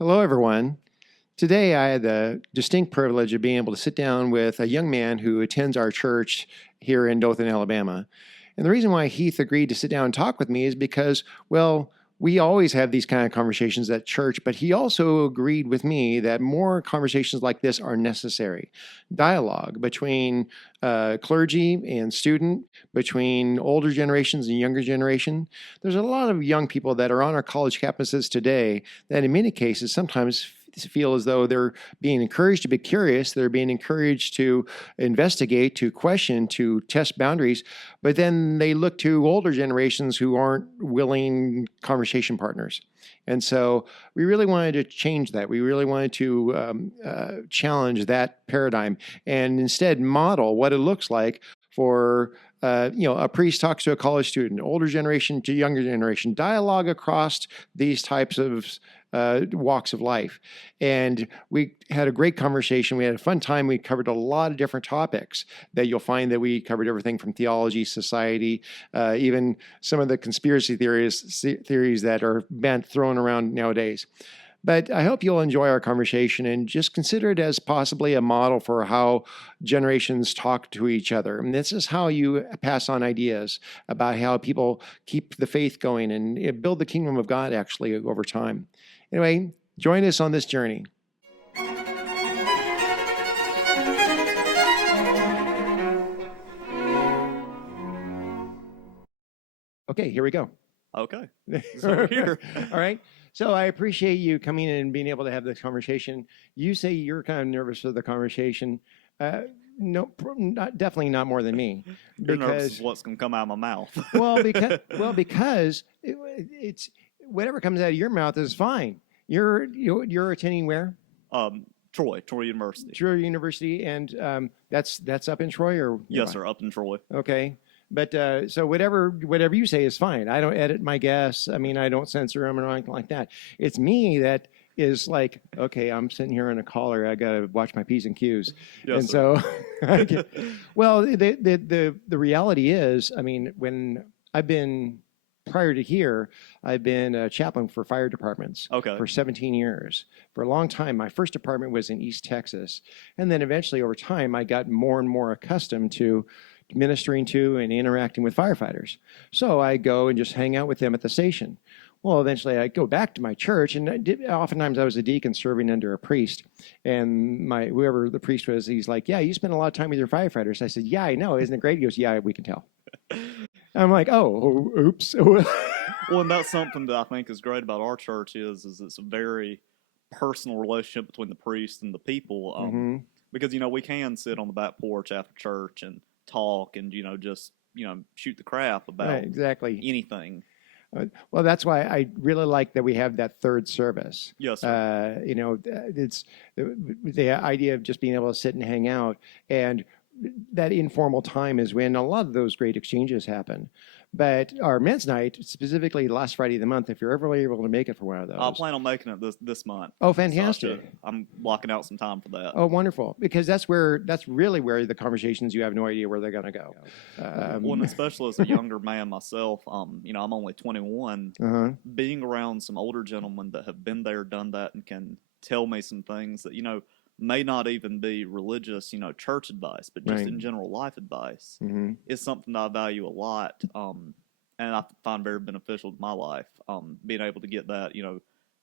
Hello, everyone. Today, I had the distinct privilege of being able to sit down with a young man who attends our church here in Dothan, Alabama. And the reason why Heath agreed to sit down and talk with me is because, well, we always have these kind of conversations at church, but he also agreed with me that more conversations like this are necessary. Dialogue between clergy and student, between older generations and younger generation. There's a lot of young people that are on our college campuses today that in many cases sometimes feel as though they're being encouraged to be curious, they're being encouraged to investigate, to question, to test boundaries, but then they look to older generations who aren't willing conversation partners. And so we really wanted to change that. We really wanted to challenge that paradigm and instead model what it looks like for a priest talks to a college student, older generation to younger generation, dialogue across these types of walks of life. And we had a great conversation. We had a fun time. We covered a lot of different topics that you'll find that we covered everything from theology, society, even some of the conspiracy theories that are thrown around nowadays. But I hope you'll enjoy our conversation and just consider it as possibly a model for how generations talk to each other. And this is how you pass on ideas about how people keep the faith going and build the kingdom of God actually over time. Anyway, join us on this journey. Okay, here we go. Okay, so we're here. All right. So I appreciate you coming in and being able to have this conversation. You say you're kind of nervous for the conversation. No, definitely not more than me. You're nervous of what's going to come out of my mouth. because it's whatever comes out of your mouth is fine. You're attending where? Troy University. Troy University, and that's up in Troy, or yes, sir, up in Troy. Okay. But so whatever you say is fine. I don't edit my guests. I mean, I don't censor them or anything like that. It's me that is like, okay, I'm sitting here on a caller. I got to watch my P's and Q's. Yes, and sir. So, well, the reality is, I mean, when I've been prior to here, I've been a chaplain for fire departments for 17 years. For a long time, my first department was in East Texas. And then eventually over time, I got more and more accustomed to ministering to and interacting with firefighters. So I go and just hang out with them at the station. Well, eventually I go back to my church, and oftentimes I was a deacon serving under a priest. And whoever the priest was, he's like, yeah, you spend a lot of time with your firefighters. I said, yeah, I know. Isn't it great? He goes, yeah, we can tell. I'm like, oh, oops. Well, and that's something that I think is great about our church is it's a very personal relationship between the priest and the people. Because, we can sit on the back porch after church and talk and, just, shoot the crap about anything. Well, that's why I really like that we have that third service. Yes, sir. It's the idea of just being able to sit and hang out, and that informal time is when a lot of those great exchanges happen. But our men's night, specifically last Friday of the month, if you're ever able to make it for one of those. I plan on making it this month. Oh, fantastic. So I'm blocking out some time for that. Oh, wonderful. Because that's really where the conversations, you have no idea where they're going to go. Well, and especially as a younger man myself, I'm only 21. Being around some older gentlemen that have been there, done that, and can tell me some things that, may not even be religious, church advice, but just in general life advice is something that I value a lot. And I find very beneficial to my life, being able to get that,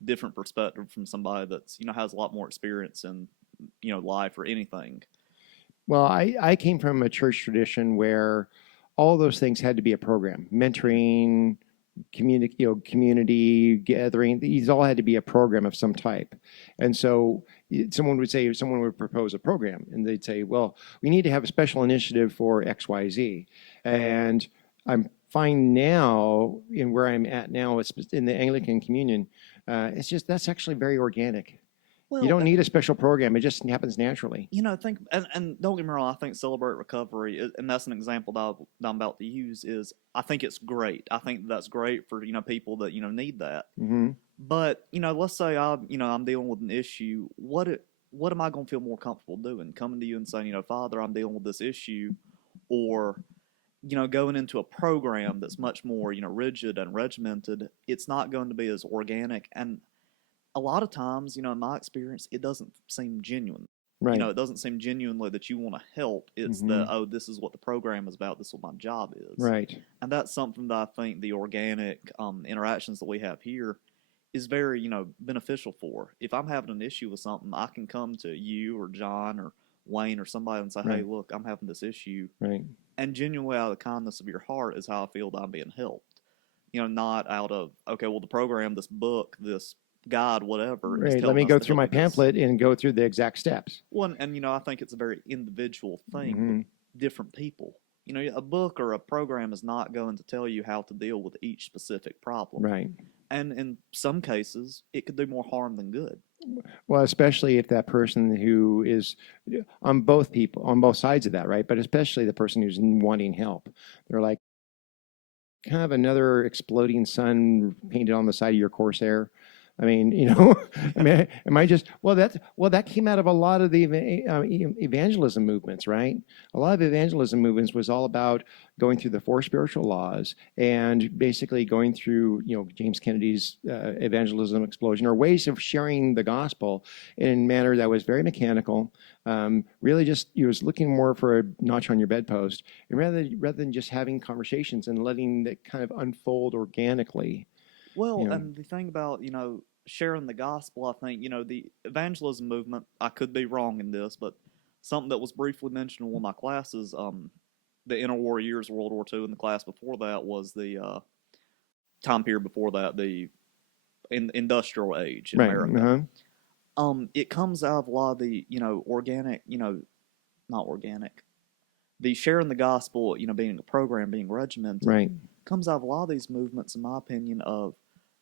different perspective from somebody that's, has a lot more experience in, life or anything. Well, I came from a church tradition where all those things had to be a program. Mentoring, community gathering, these all had to be a program of some type. And so someone would propose a program, and they'd say, well, we need to have a special initiative for XYZ. And I'm fine now in where I'm at now, it's in the Anglican Communion. That's actually very organic. Well, you don't need a special program. It just happens naturally. And don't get me wrong, I think Celebrate Recovery, and that's an example that I'm about to use, is I think it's great. I think that's great for, people that, need that. But, let's say I'm dealing with an issue. What am I going to feel more comfortable doing? Coming to you and saying, Father, I'm dealing with this issue, or, going into a program that's much more, rigid and regimented. It's not going to be as organic. And a lot of times, in my experience, it doesn't seem genuine. Right. It doesn't seem genuinely that you want to help. It's that, oh, this is what the program is about. This is what my job is. Right. And that's something that I think the organic interactions that we have here is very, beneficial for. If I'm having an issue with something, I can come to you or John or Wayne or somebody and say, hey, look, I'm having this issue. Right. And genuinely out of the kindness of your heart is how I feel that I'm being helped. Not out of, okay, well, the program, this book, this guide, whatever. Right. Let me go through my pamphlet and go through the exact steps. Well, and I think it's a very individual thing with different people. A book or a program is not going to tell you how to deal with each specific problem. Right. And in some cases, it could do more harm than good. Well, especially if that person who is on both sides of that, right? But especially the person who's wanting help. They're like, kind of another exploding sun painted on the side of your Corsair. I mean, am I just, that came out of a lot of the evangelism movements, right? A lot of evangelism movements was all about going through the 4 spiritual laws and basically going through, James Kennedy's evangelism explosion, or ways of sharing the gospel in a manner that was very mechanical. Really just, he was looking more for a notch on your bedpost, and rather than just having conversations and letting it kind of unfold organically. Well, and the thing about, sharing the gospel, I think, the evangelism movement, I could be wrong in this, but something that was briefly mentioned in one of my classes, the interwar years, World War II, and the class before that was the time period before that, the industrial age in America. It comes out of a lot of the, organic, not organic, the sharing the gospel, being a program, being regimented, comes out of a lot of these movements, in my opinion, of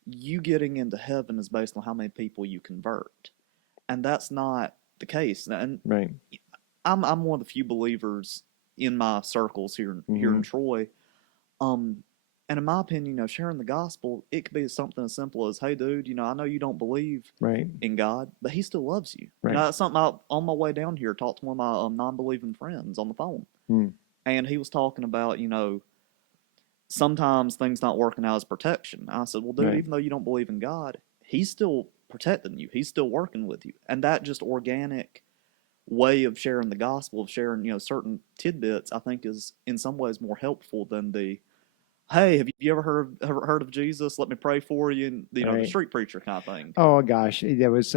you getting into heaven is based on how many people you convert. And that's not the case. And I'm one of the few believers in my circles here in Troy. And in my opinion, sharing the gospel, it could be something as simple as, hey, dude, I know you don't believe in God, but he still loves you. That's something on my way down here, talked to one of my non-believing friends on the phone. And he was talking about, sometimes things not working out as protection. I said, well, dude, even though you don't believe in God, he's still protecting you. He's still working with you. And that just organic way of sharing the gospel, of sharing, certain tidbits, I think is in some ways more helpful than the, hey, have you ever heard of Jesus? Let me pray for you. And, the street preacher kind of thing. Oh, gosh. There was,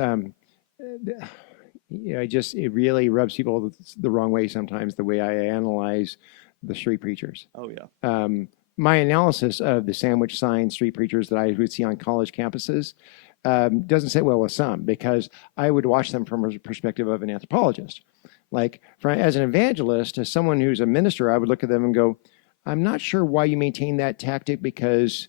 it really rubs people the wrong way sometimes, the way I analyze the street preachers. Oh, yeah. My analysis of the sandwich sign street preachers that I would see on college campuses doesn't sit well with some, because I would watch them from a perspective of an anthropologist. Like, as an evangelist, as someone who's a minister, I would look at them and go, I'm not sure why you maintain that tactic, because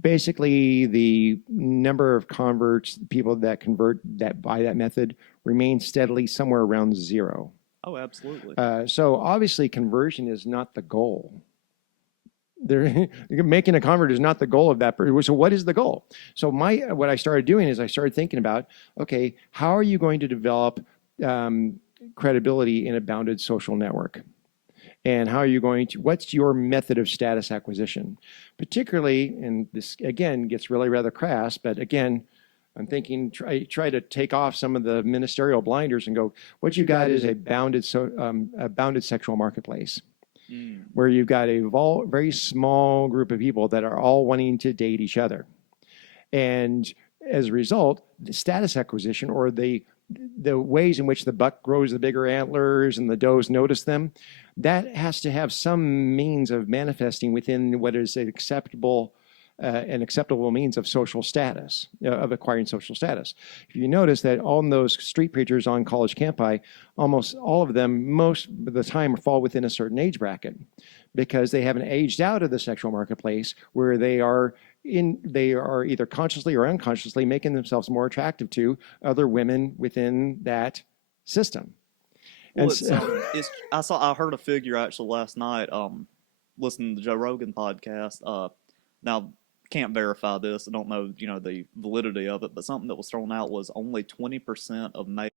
basically the number of converts, people that convert that by that method, remains steadily somewhere around 0. Oh, absolutely. So obviously conversion is not the goal. Making a convert is not the goal of that. So what is the goal? So what I started doing is I started thinking about, okay, how are you going to develop credibility in a bounded social network? And how are you what's your method of status acquisition? Particularly, and this again gets really rather crass, but again, I'm thinking try to take off some of the ministerial blinders and go, what you got is a bounded sexual marketplace. Where you've got a very small group of people that are all wanting to date each other. And as a result, the status acquisition, or the ways in which the buck grows the bigger antlers and the does notice them, that has to have some means of manifesting within what is an acceptable means of social status, of acquiring social status. If you notice that on those street preachers on college campi, almost all of them, most of the time, fall within a certain age bracket, because they haven't aged out of the sexual marketplace, where they are either consciously or unconsciously making themselves more attractive to other women within that system. Well, I heard a figure actually last night, listening to the Joe Rogan podcast. Now, can't verify this. I don't know, the validity of it, but something that was thrown out was only 20% of males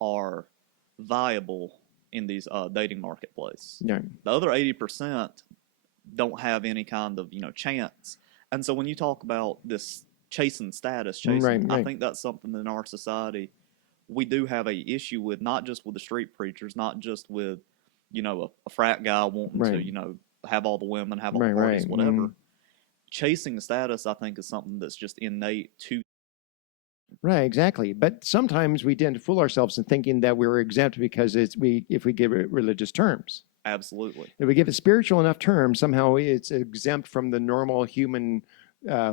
are viable in these dating marketplace. Yeah. The other 80% don't have any kind of chance. And so when you talk about this chasing status, Right. I think that's something in our society we do have a issue with, not just with the street preachers, not just with, a frat guy wanting to, have all the women, have all the parties, whatever. Chasing status, I think, is something that's just innate to. Right, exactly. But sometimes we tend to fool ourselves in thinking that we're exempt because if we give it religious terms. Absolutely. If we give it spiritual enough terms, somehow it's exempt from the normal human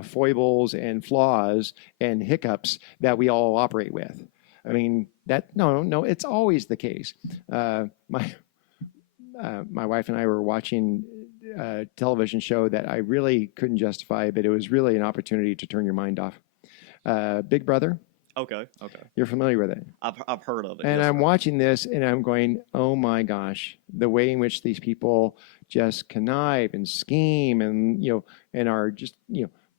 foibles and flaws and hiccups that we all operate with. I mean, no, it's always the case. My wife and I were watching a television show that I really couldn't justify, but it was really an opportunity to turn your mind off. Big Brother. Okay. You're familiar with it? I've heard of it. And yes, I'm sir. watching this and I'm going, oh my gosh, the way in which these people just connive and scheme and, and are just,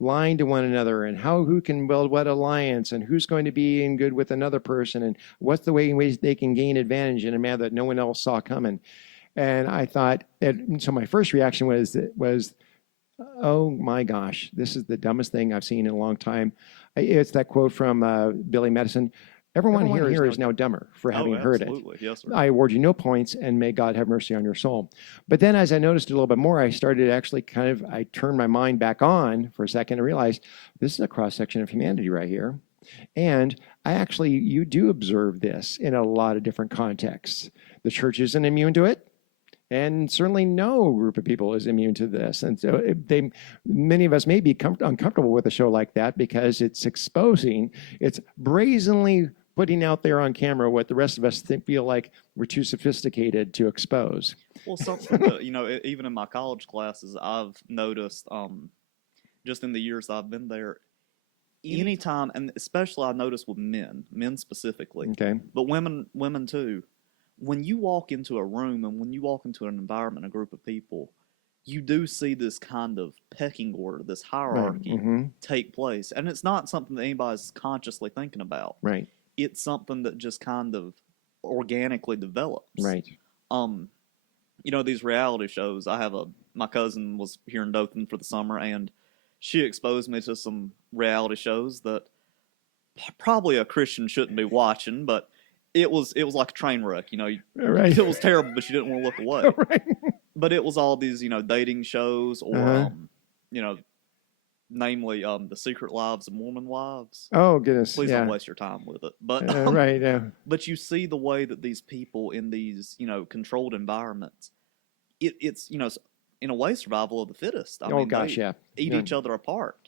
lying to one another, and who can build what alliance, and who's going to be in good with another person, and what's the way in which they can gain advantage in a manner that no one else saw coming. And I thought, so my first reaction was, oh my gosh, this is the dumbest thing I've seen in a long time. It's that quote from Billy Madison. Everyone here is now dumber for having heard it. Yes, sir. I award you no points, and may God have mercy on your soul. But then as I noticed it a little bit more, I started actually I turned my mind back on for a second and realized this is a cross-section of humanity right here. And you do observe this in a lot of different contexts. The church isn't immune to it. And certainly no group of people is immune to this. And so many of us may be uncomfortable with a show like that because it's brazenly putting out there on camera what the rest of us feel like we're too sophisticated to expose. Well, something that, even in my college classes, I've noticed, just in the years I've been there, anytime, and especially I notice with men specifically, okay, but women too, when you walk into a room and when you walk into an environment, a group of people, you do see this kind of pecking order, this hierarchy take place. And it's not something that anybody's consciously thinking about. Right. It's something that just kind of organically develops. Right. These reality shows, my cousin was here in Dothan for the summer, and she exposed me to some reality shows that probably a Christian shouldn't be watching, but it was like a train wreck, Right. It was terrible, but you didn't want to look away. Right. But it was all these, dating shows or, namely The Secret Lives of Mormon Wives. Oh, goodness. Please don't waste your time with it. But right. But you see the way that these people in these, controlled environments, it's, in a way, survival of the fittest. I mean, they eat each other apart.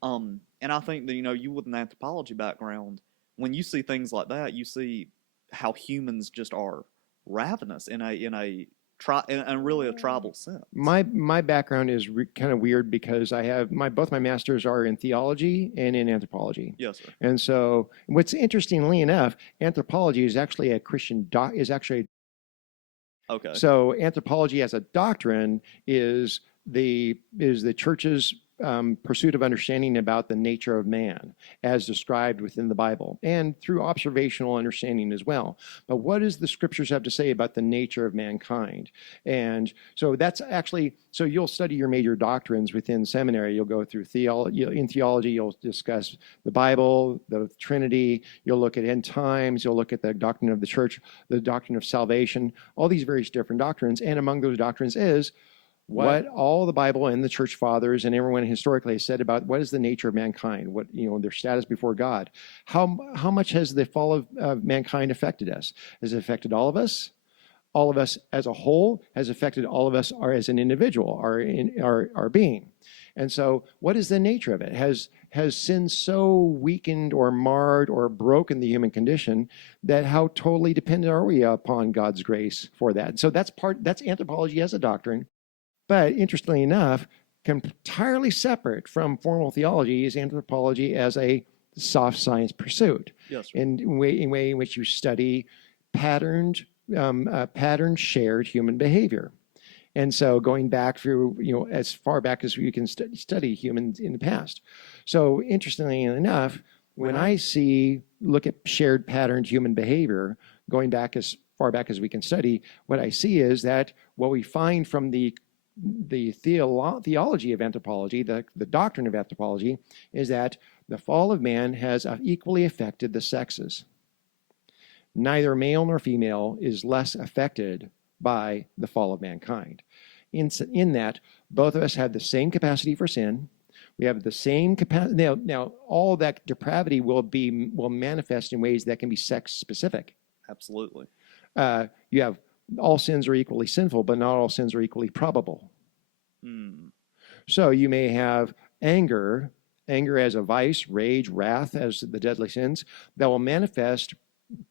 And I think that, you with an anthropology background, when you see things like that, you see how humans just are ravenous in really a tribal sense. My background is kind of weird because I have both my masters are in theology and in anthropology. Yes, sir. And so, what's interestingly enough, anthropology is actually a Christian Okay. So anthropology as a doctrine is the church's pursuit of understanding about the nature of man as described within the Bible and through observational understanding as well. But what does the scriptures have to say about the nature of mankind? And so that's actually, so you'll study your major doctrines within seminary. You'll go through theology. In theology, you'll discuss the Bible, the Trinity. You'll look at end times. You'll look at the doctrine of the church, the doctrine of salvation, all these various different doctrines. And among those doctrines is what all the Bible and the church fathers and everyone historically has said about what is the nature of mankind, what their status before God. How much has the fall of mankind affected us? Has it affected all of us? All of us as a whole has affected all of us as an individual, our being. And so what is the nature of it? Has sin so weakened or marred or broken the human condition that how totally dependent are we upon God's grace for that? So that's anthropology as a doctrine. But interestingly enough, entirely separate from formal theology is anthropology as a soft science pursuit. Yes, sir. In way in which you study patterned shared human behavior. And so going back through, as far back as you can study humans in the past. So interestingly enough, when I look at shared patterned human behavior, going back as far back as we can study, what I see is that what we find from the the theology of anthropology, the doctrine of anthropology, is that the fall of man has equally affected the sexes. Neither male nor female is less affected by the fall of mankind. In that, both of us have the same capacity for sin. We have the same capacity. Now, all that depravity will manifest in ways that can be sex specific. Absolutely. You have all sins are equally sinful, but not all sins are equally probable. So you may have anger as a vice, rage, wrath as the deadly sins that will manifest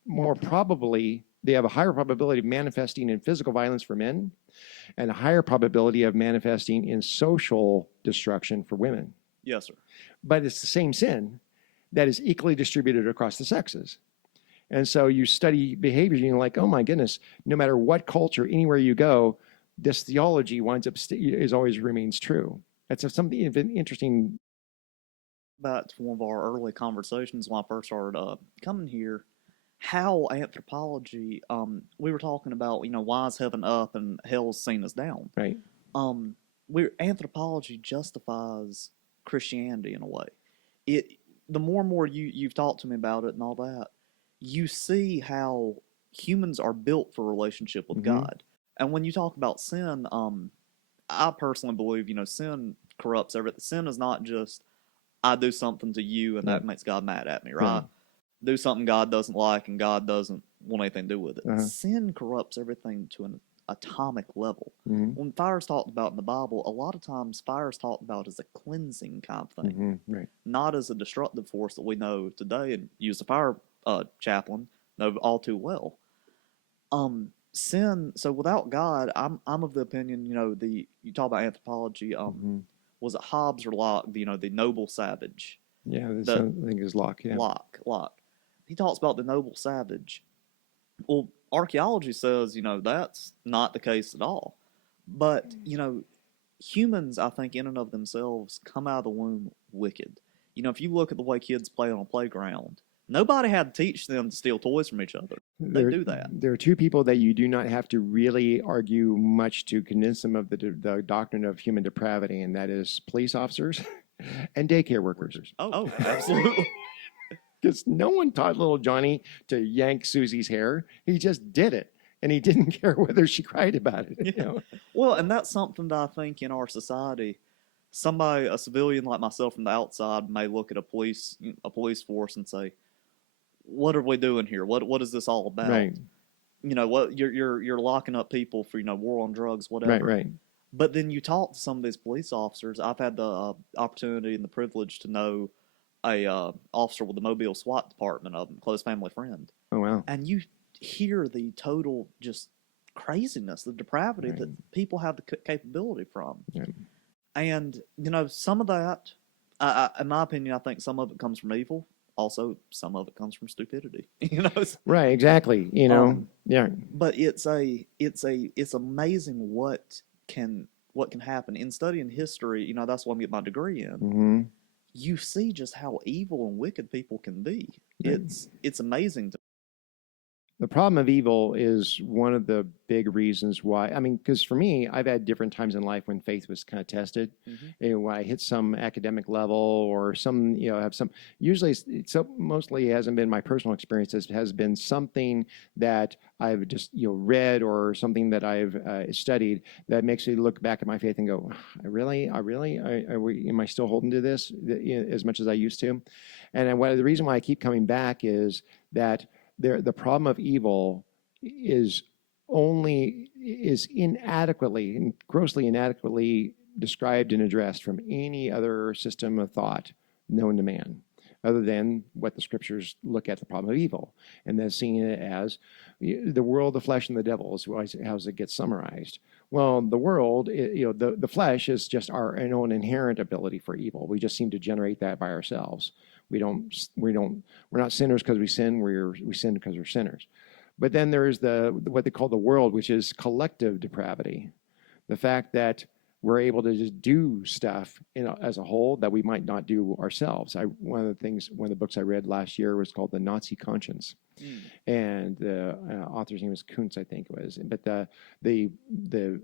more probably. They have a higher probability of manifesting in physical violence for men and a higher probability of manifesting in social destruction for women. Yes, sir. But it's the same sin that is equally distributed across the sexes. And so you study behaviors and you're like, oh my goodness, no matter what culture, anywhere you go, this theology always remains true. That's something interesting. Back to one of our early conversations when I first started coming here, how anthropology, we were talking about, why is heaven up and hell's seen as down? Right. Anthropology justifies Christianity in a way. The more and more you've talked to me about it and all that, you see how humans are built for a relationship with God. And when you talk about sin, I personally believe, sin corrupts everything. Sin is not just, I do something to you and that makes God mad at me, right? Do something God doesn't like and God doesn't want anything to do with it. Sin corrupts everything to an atomic level. When fire is talked about in the Bible, a lot of times fire is talked about as a cleansing kind of thing, not as a destructive force that we know today and use the fire chaplain know all too well. Sin. So without God, I'm of the opinion. You talk about anthropology. Was it Hobbes or Locke? The noble savage. Yeah, I think it's Locke. Yeah, Locke. He talks about the noble savage. Well, archaeology says that's not the case at all. But humans, I think, in and of themselves, come out of the womb wicked. If you look at the way kids play on a playground, nobody had to teach them to steal toys from each other. They do that. There are two people that you do not have to really argue much to convince them of the doctrine of human depravity, and that is police officers and daycare workers. Oh, absolutely. Because no one taught little Johnny to yank Susie's hair. He just did it. And he didn't care whether she cried about it. Yeah. Well, and that's something that I think in our society, a civilian like myself from the outside may look at a police force and say, what are we doing here? What is this all about? Right. What you're locking up people for war on drugs, whatever. Right. But then you talk to some of these police officers. I've had the opportunity and the privilege to know a officer with the Mobile SWAT department, a close family friend. Oh wow! And you hear the total just craziness, the depravity that people have the capability from. Right. And some of that, in my opinion, I think some of it comes from evil. Also, some of it comes from stupidity. Right? Exactly. Yeah. But it's amazing what can happen in studying history. That's what I get my degree in. You see just how evil and wicked people can be. It's amazing to. The problem of evil is one of the big reasons why. I mean, because for me, I've had different times in life when faith was kind of tested. When I hit some academic level or some, have some. Usually, mostly it hasn't been my personal experience. It has been something that I've just read or something that I've studied that makes me look back at my faith and go, am I still holding to this as much as I used to? And the reason why I keep coming back is that. The problem of evil is inadequately and grossly inadequately described and addressed from any other system of thought known to man, other than what the scriptures look at the problem of evil, and then seeing it as the world, the flesh, and the devil is how it gets summarized. Well, the world, the flesh is just our own inherent ability for evil. We just seem to generate that by ourselves. We're not sinners because we sin. We sin because we're sinners. But then there is what they call the world, which is collective depravity. The fact that we're able to just do stuff as a whole that we might not do ourselves. One of the books I read last year was called The Nazi Conscience. And the author's name was Kuntz, I think it was. But the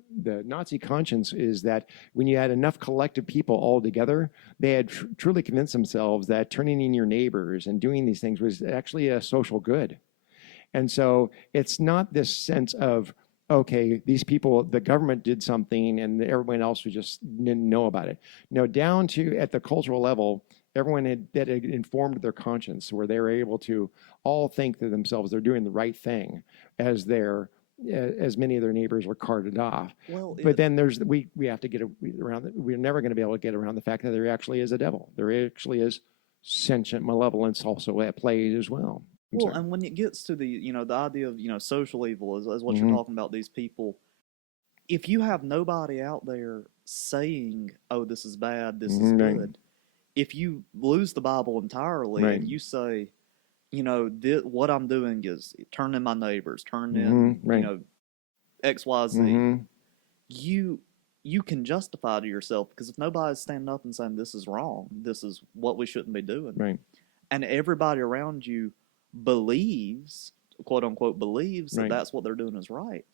Nazi conscience is that when you had enough collective people all together, they had truly convinced themselves that turning in your neighbors and doing these things was actually a social good. And so it's not this sense of, okay, these people, the government did something and everyone else just didn't know about it. No, down to at the cultural level, everyone had informed their conscience, where they were able to all think to themselves they're doing the right thing as many of their neighbors were carted off. But then we have to get around. We're never going to be able to get around the fact that there actually is a devil. There actually is sentient malevolence also at play as well. And when it gets to the idea of social evil is what you're talking about, these people, if you have nobody out there saying, oh, this is bad, this is good, if you lose the Bible entirely and you say, what I'm doing is turning my neighbors, turning X, Y, Z, you can justify to yourself, because if nobody's standing up and saying this is wrong, this is what we shouldn't be doing, and everybody around you believes, quote unquote, believes that that's what they're doing is right,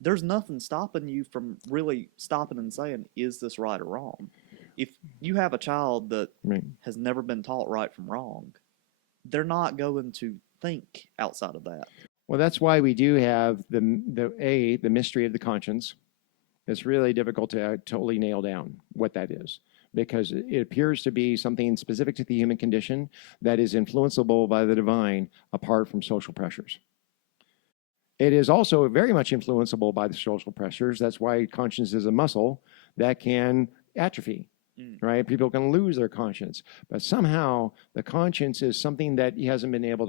there's nothing stopping you from really stopping and saying, is this right or wrong? If you have a child that has never been taught right from wrong, they're not going to think outside of that. Well, that's why we do have the mystery of the conscience. It's really difficult to totally nail down what that is, because it appears to be something specific to the human condition that is influenceable by the divine apart from social pressures. It is also very much influenceable by the social pressures. That's why conscience is a muscle that can atrophy, right? People can lose their conscience, but somehow the conscience is something that we haven't been able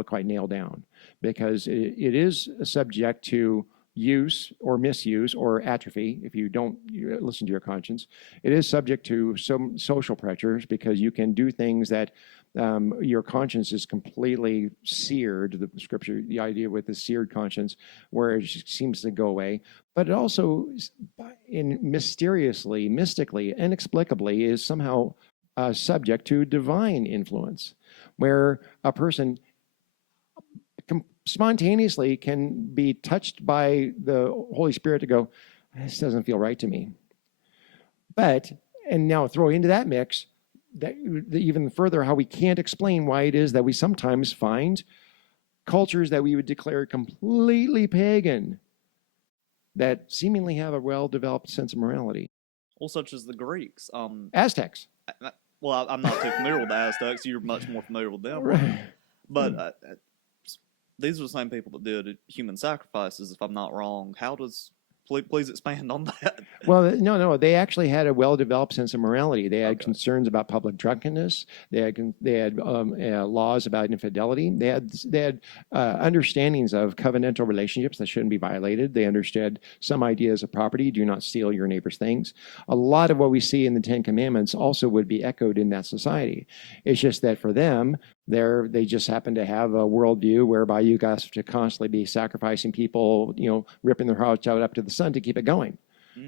to quite nail down, because it is subject to use or misuse or atrophy if you don't listen to your conscience. It is subject to some social pressures, because you can do things that your conscience is completely seared. The scripture, the idea with the seared conscience, where it seems to go away. But it also, mysteriously, mystically, inexplicably, is somehow subject to divine influence, where a person spontaneously can be touched by the Holy Spirit to go, this doesn't feel right to me. And now throw into that mix that even further how we can't explain why it is that we sometimes find cultures that we would declare completely pagan that seemingly have a well-developed sense of morality. Well, such as the Greeks. Aztecs. Well, I'm not too familiar with the Aztecs. You're much more familiar with them. Right. But these are the same people that did human sacrifices, if I'm not wrong. How does... Please expand on that. Well, no. They actually had a well-developed sense of morality. They had concerns about public drunkenness. They had laws about infidelity. They had understandings of covenantal relationships that shouldn't be violated. They understood some ideas of property: do not steal your neighbor's things. A lot of what we see in the Ten Commandments also would be echoed in that society. It's just that for them, they just happen to have a worldview whereby you guys have to constantly be sacrificing people, ripping their hearts out up to the sun to keep it going,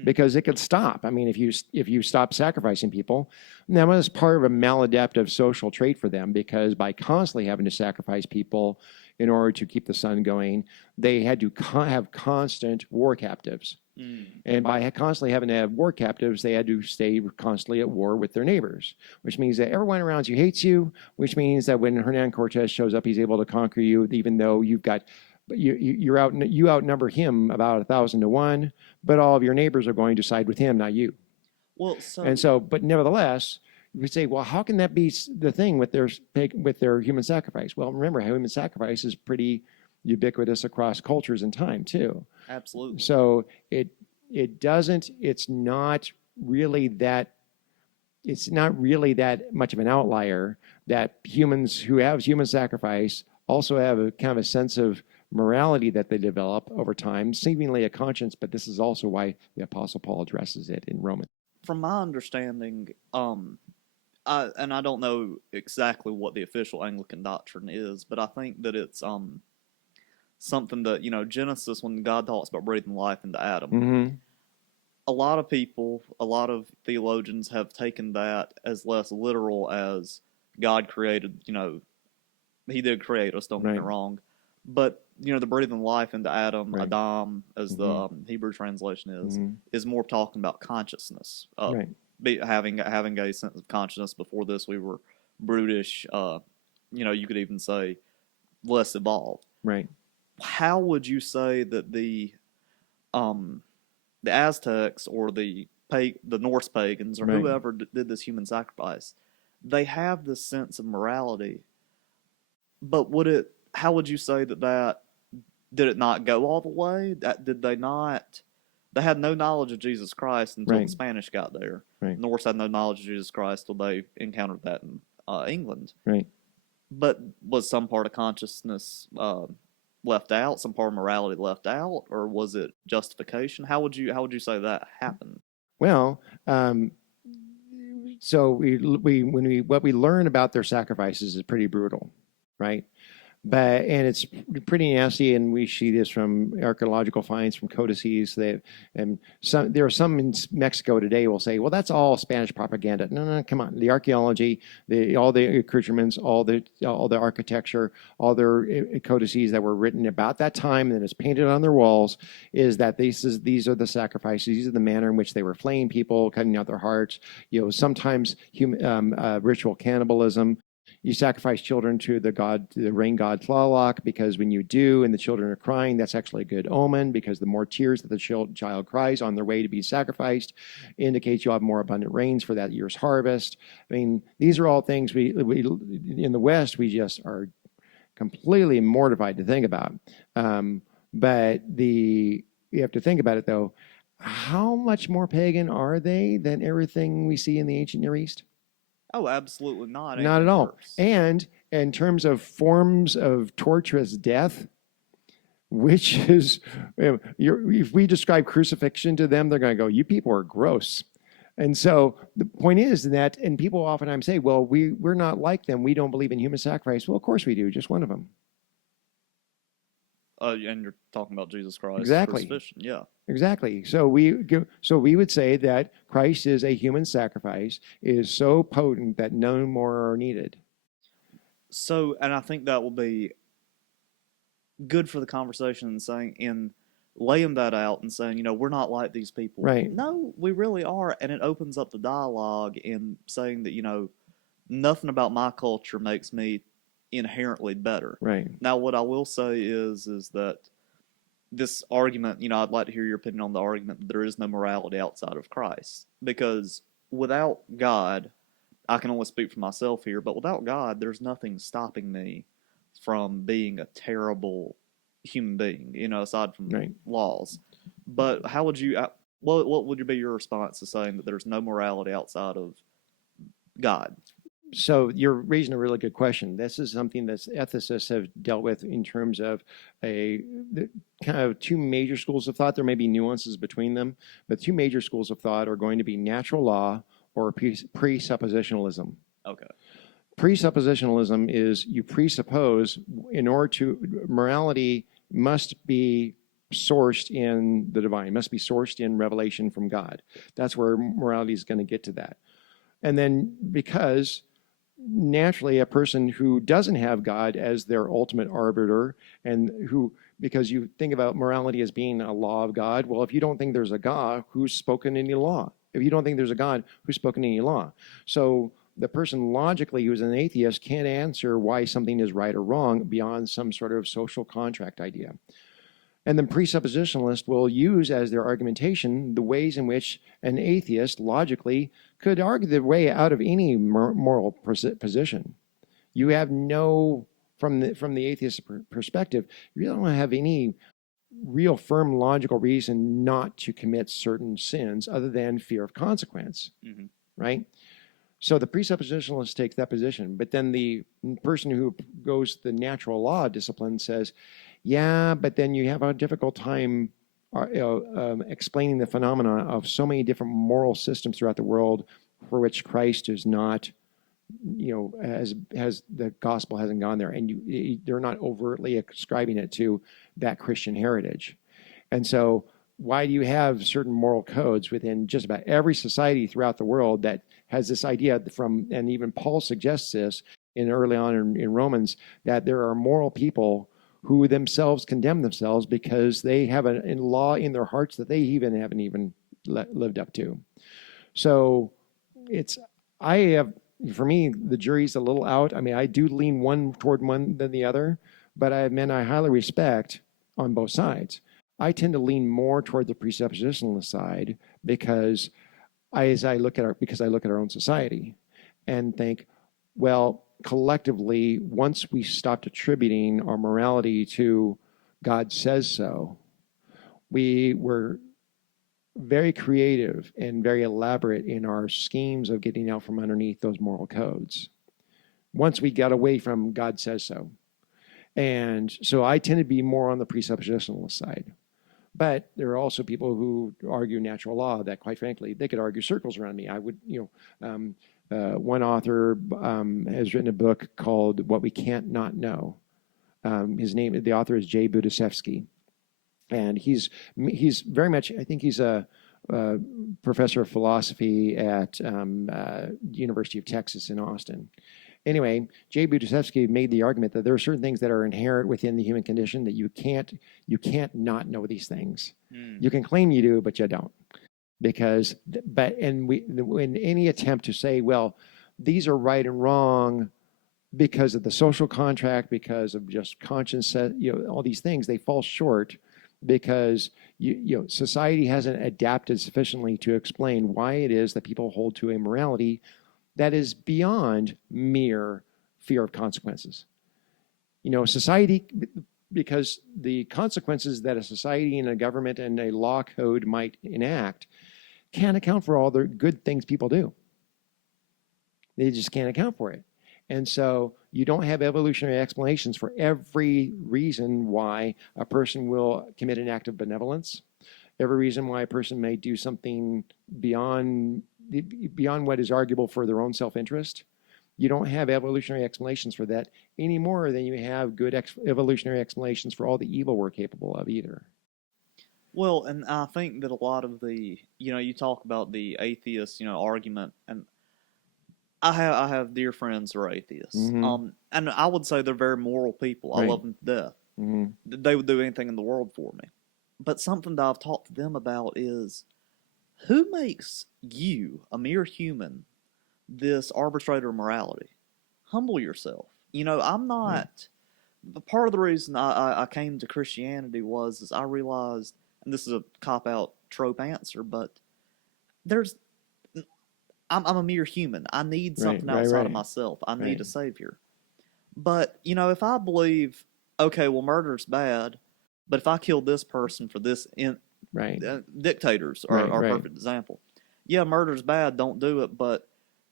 because it could stop. I mean, if you stop sacrificing people, that was part of a maladaptive social trait for them, because by constantly having to sacrifice people in order to keep the sun going, they had to have constant war captives. And by constantly having to have war captives, they had to stay constantly at war with their neighbors, which means that everyone around you hates you, which means that when Hernan Cortez shows up, he's able to conquer you, even though you outnumber him about 1,000 to 1, but all of your neighbors are going to side with him, not you. But nevertheless, you would say, well, how can that be the thing with their human sacrifice? Well, remember, human sacrifice is pretty ubiquitous across cultures and time too. Absolutely. So it's not really that much of an outlier that humans who have human sacrifice also have a kind of a sense of morality that they develop over time, seemingly a conscience, but this is also why the Apostle Paul addresses it in Romans. From my understanding, I don't know exactly what the official Anglican doctrine is, but I think that it's something that, Genesis, when God talks about breathing life into Adam, a lot of people, a lot of theologians have taken that as less literal as God created, he did create us, don't get me wrong. But, the breathing life into Adam, Adam, as the Hebrew translation is more talking about consciousness. Having a sense of consciousness. Before this, we were brutish, you could even say less evolved. Right. How would you say that the Aztecs or the Norse pagans or whoever did this human sacrifice, they have this sense of morality, but how would you say that did it not go all the way? Did they not? They had no knowledge of Jesus Christ until the Spanish got there. Norse had no knowledge of Jesus Christ until they encountered that in England. But was some part of consciousness left out? Some part of morality left out, or was it justification? How would you say that happened? Well, so what we learn about their sacrifices is pretty brutal, right? And it's pretty nasty, and we see this from archaeological finds from codices. There are some in Mexico today will say, "Well, that's all Spanish propaganda." No, come on. The archaeology, all the accoutrements, all the architecture, all their codices that were written about that time and is painted on their walls is that these are the sacrifices. These are the manner in which they were flaying people, cutting out their hearts. Sometimes ritual cannibalism. You sacrifice children to the rain god Tlaloc, because when you do and the children are crying, that's actually a good omen, because the more tears that the child cries on their way to be sacrificed indicates you'll have more abundant rains for that year's harvest. I mean, these are all things we in the West, we just are completely mortified to think about. But you have to think about it, though. How much more pagan are they than everything we see in the ancient Near East? Oh, absolutely not. Not at all. Worse. And in terms of forms of torturous death, which is, if we describe crucifixion to them, they're going to go, "You people are gross." And so the point is that, and people oftentimes say, "Well, we're not like them. We don't believe in human sacrifice." Well, of course we do. Just one of them. And you're talking about Jesus Christ. Exactly. Yeah. Exactly. So we would say that Christ is a human sacrifice, is so potent that no more are needed. So, and I think that will be good for the conversation in laying that out and saying, we're not like these people. Right. No, we really are. And it opens up the dialogue in saying that, nothing about my culture makes me inherently better. Right. Now, what I will say is that this argument, I'd like to hear your opinion on the argument that there is no morality outside of Christ. Because without God, I can only speak for myself here, but without God, there's nothing stopping me from being a terrible human being, aside from laws. But how would what would be your response to saying that there's no morality outside of God? So you're raising a really good question. This is something that ethicists have dealt with in terms of kind of two major schools of thought. There may be nuances between them, but two major schools of thought are going to be natural law or presuppositionalism. Okay. Presuppositionalism is you presuppose morality must be sourced in the divine, must be sourced in revelation from God. That's where morality is going to get to that. And then because naturally a person who doesn't have God as their ultimate arbiter, and because you think about morality as being a law of God, well, if you don't think there's a God, who's spoken any law? If you don't think there's a God, who's spoken any law? So the person logically who's an atheist can't answer why something is right or wrong beyond some sort of social contract idea. And the presuppositionalist will use as their argumentation the ways in which an atheist logically could argue their way out of any moral position. You have from the atheist perspective, you don't have any real firm logical reason not to commit certain sins other than fear of consequence, right? So the presuppositionalist takes that position, but then the person who goes the natural law discipline says, yeah, but then you have a difficult time explaining the phenomena of so many different moral systems throughout the world for which Christ is not, has the gospel hasn't gone there, and they're not overtly ascribing it to that Christian heritage. And so why do you have certain moral codes within just about every society throughout the world that has this idea from, and even Paul suggests this early on in Romans, that there are moral people who themselves condemn themselves because they have a law in their hearts that they haven't even lived up to. So for me, the jury's a little out. I mean, I do lean toward one than the other, but I highly respect on both sides. I tend to lean more toward the presuppositionalist side because I look at our own society and think, well, collectively, once we stopped attributing our morality to God says so, we were very creative and very elaborate in our schemes of getting out from underneath those moral codes. Once we got away from God says so. And so I tend to be more on the presuppositionalist side. But there are also people who argue natural law that, quite frankly, they could argue circles around me. I would, one author has written a book called What We Can't Not Know. The author is Jay Budiszewski. And he's very much, I think he's a professor of philosophy at University of Texas in Austin. Anyway, Jay Budiszewski made the argument that there are certain things that are inherent within the human condition that you can't not know these things. You can claim you do, but you don't. In any attempt to say, well, these are right and wrong because of the social contract, because of just conscience, all these things, they fall short because society hasn't adapted sufficiently to explain why it is that people hold to a morality that is beyond mere fear of consequences. Society, because the consequences that a society and a government and a law code might enact can't account for all the good things people do. They just can't account for it. And so you don't have evolutionary explanations for every reason why a person will commit an act of benevolence, every reason why a person may do something beyond what is arguable for their own self-interest. You don't have evolutionary explanations for that any more than you have good evolutionary explanations for all the evil we're capable of either. Well, and I think that a lot of the, you talk about the atheist, argument, and I have dear friends who are atheists, and I would say they're very moral people. I love them to death. They would do anything in the world for me. But something that I've talked to them about is, who makes you, a mere human, this arbitrator of morality? Humble yourself. I'm not. Part of the reason I came to Christianity is I realized, and this is a cop-out trope answer, but I'm a mere human. I need something outside of myself. I need a savior. But, if I believe, okay, well, murder's bad, but if I killed this person for this, dictators are a perfect example. Yeah, murder's bad, don't do it, but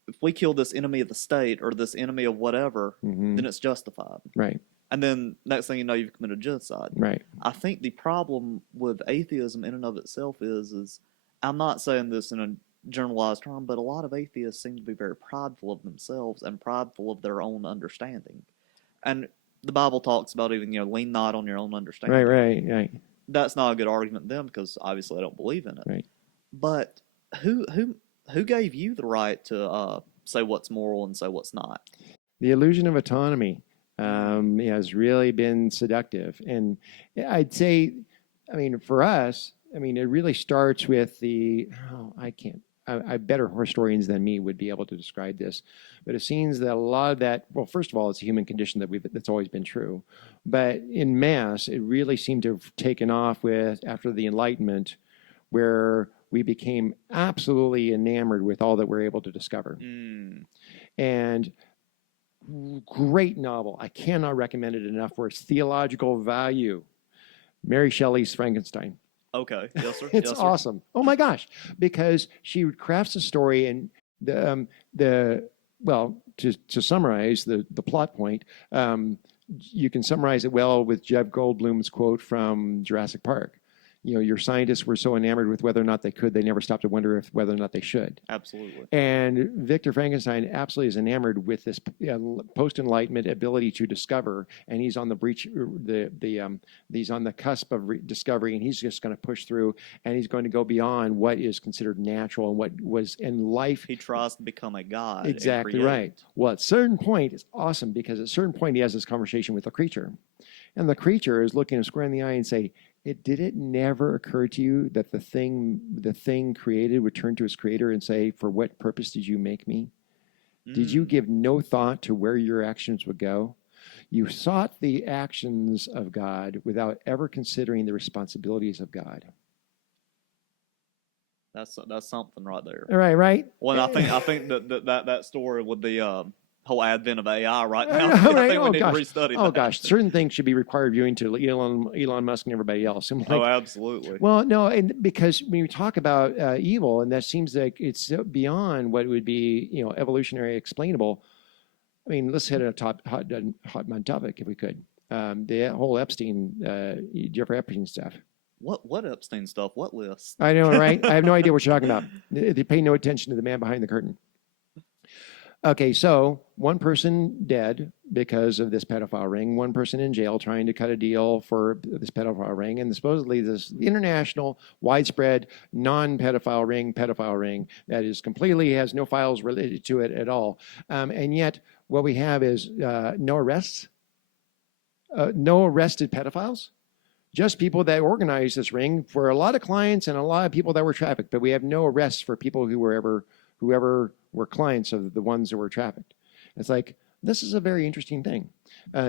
if we kill this enemy of the state or this enemy of whatever, then it's justified. Right. And then next thing you know, you've committed genocide. Right. I think the problem with atheism in and of itself is I'm not saying this in a generalized term, but a lot of atheists seem to be very prideful of themselves and prideful of their own understanding. And the Bible talks about even, lean not on your own understanding. Right. That's not a good argument to them because obviously I don't believe in it. Right. But who gave you the right to say what's moral and say what's not? The illusion of autonomy has really been seductive. And I'd say, for us, it really starts with better historians than me would be able to describe this. But it seems that a lot of that, well, first of all, it's a human condition that's always been true. But in mass, it really seemed to have taken off after the Enlightenment, where we became absolutely enamored with all that we're able to discover. And great novel. I cannot recommend it enough for its theological value. Mary Shelley's Frankenstein. Okay. Yes, sir. It's awesome. Oh my gosh. Because she crafts a story and to summarize the plot point, you can summarize it well with Jeff Goldblum's quote from Jurassic Park. your scientists were so enamored with whether or not they could, they never stopped to wonder if whether or not they should. Absolutely. And Victor Frankenstein absolutely is enamored with this post-enlightenment ability to discover, and he's on he's on the cusp of discovery, and he's just going to push through, and he's going to go beyond what is considered natural and what was in life. He tries to become a god. Exactly right. Well, at a certain point, it's awesome because at a certain point, he has this conversation with the creature, and the creature is looking him square in the eye and say, did it never occur to you that the thing created would turn to its creator and say, for what purpose did you make me? Did you give no thought to where your actions would go? You sought the actions of God without ever considering the responsibilities of God. That's something right there. Right. Well, I think that story with the whole advent of AI right now. Right. I think we need to restudy that. Oh gosh, certain things should be required viewing to Elon Musk and everybody else. Absolutely. Well, no, and because when you talk about evil, and that seems like it's beyond what would be evolutionary explainable. I mean, let's hit a hot topic if we could. The whole Epstein, Jeffrey Epstein stuff. What Epstein stuff? What list? I know, right? I have no idea what you're talking about. They pay no attention to the man behind the curtain. Okay, so one person dead because of this pedophile ring, one person in jail trying to cut a deal for this pedophile ring, and supposedly this international, widespread, non-pedophile ring that is completely has no files related to it at all. And yet what we have is no arrests, no arrested pedophiles, just people that organized this ring for a lot of clients and a lot of people that were trafficked, but we have no arrests for people who were whoever were clients of the ones that were trafficked. It's like, this is a very interesting thing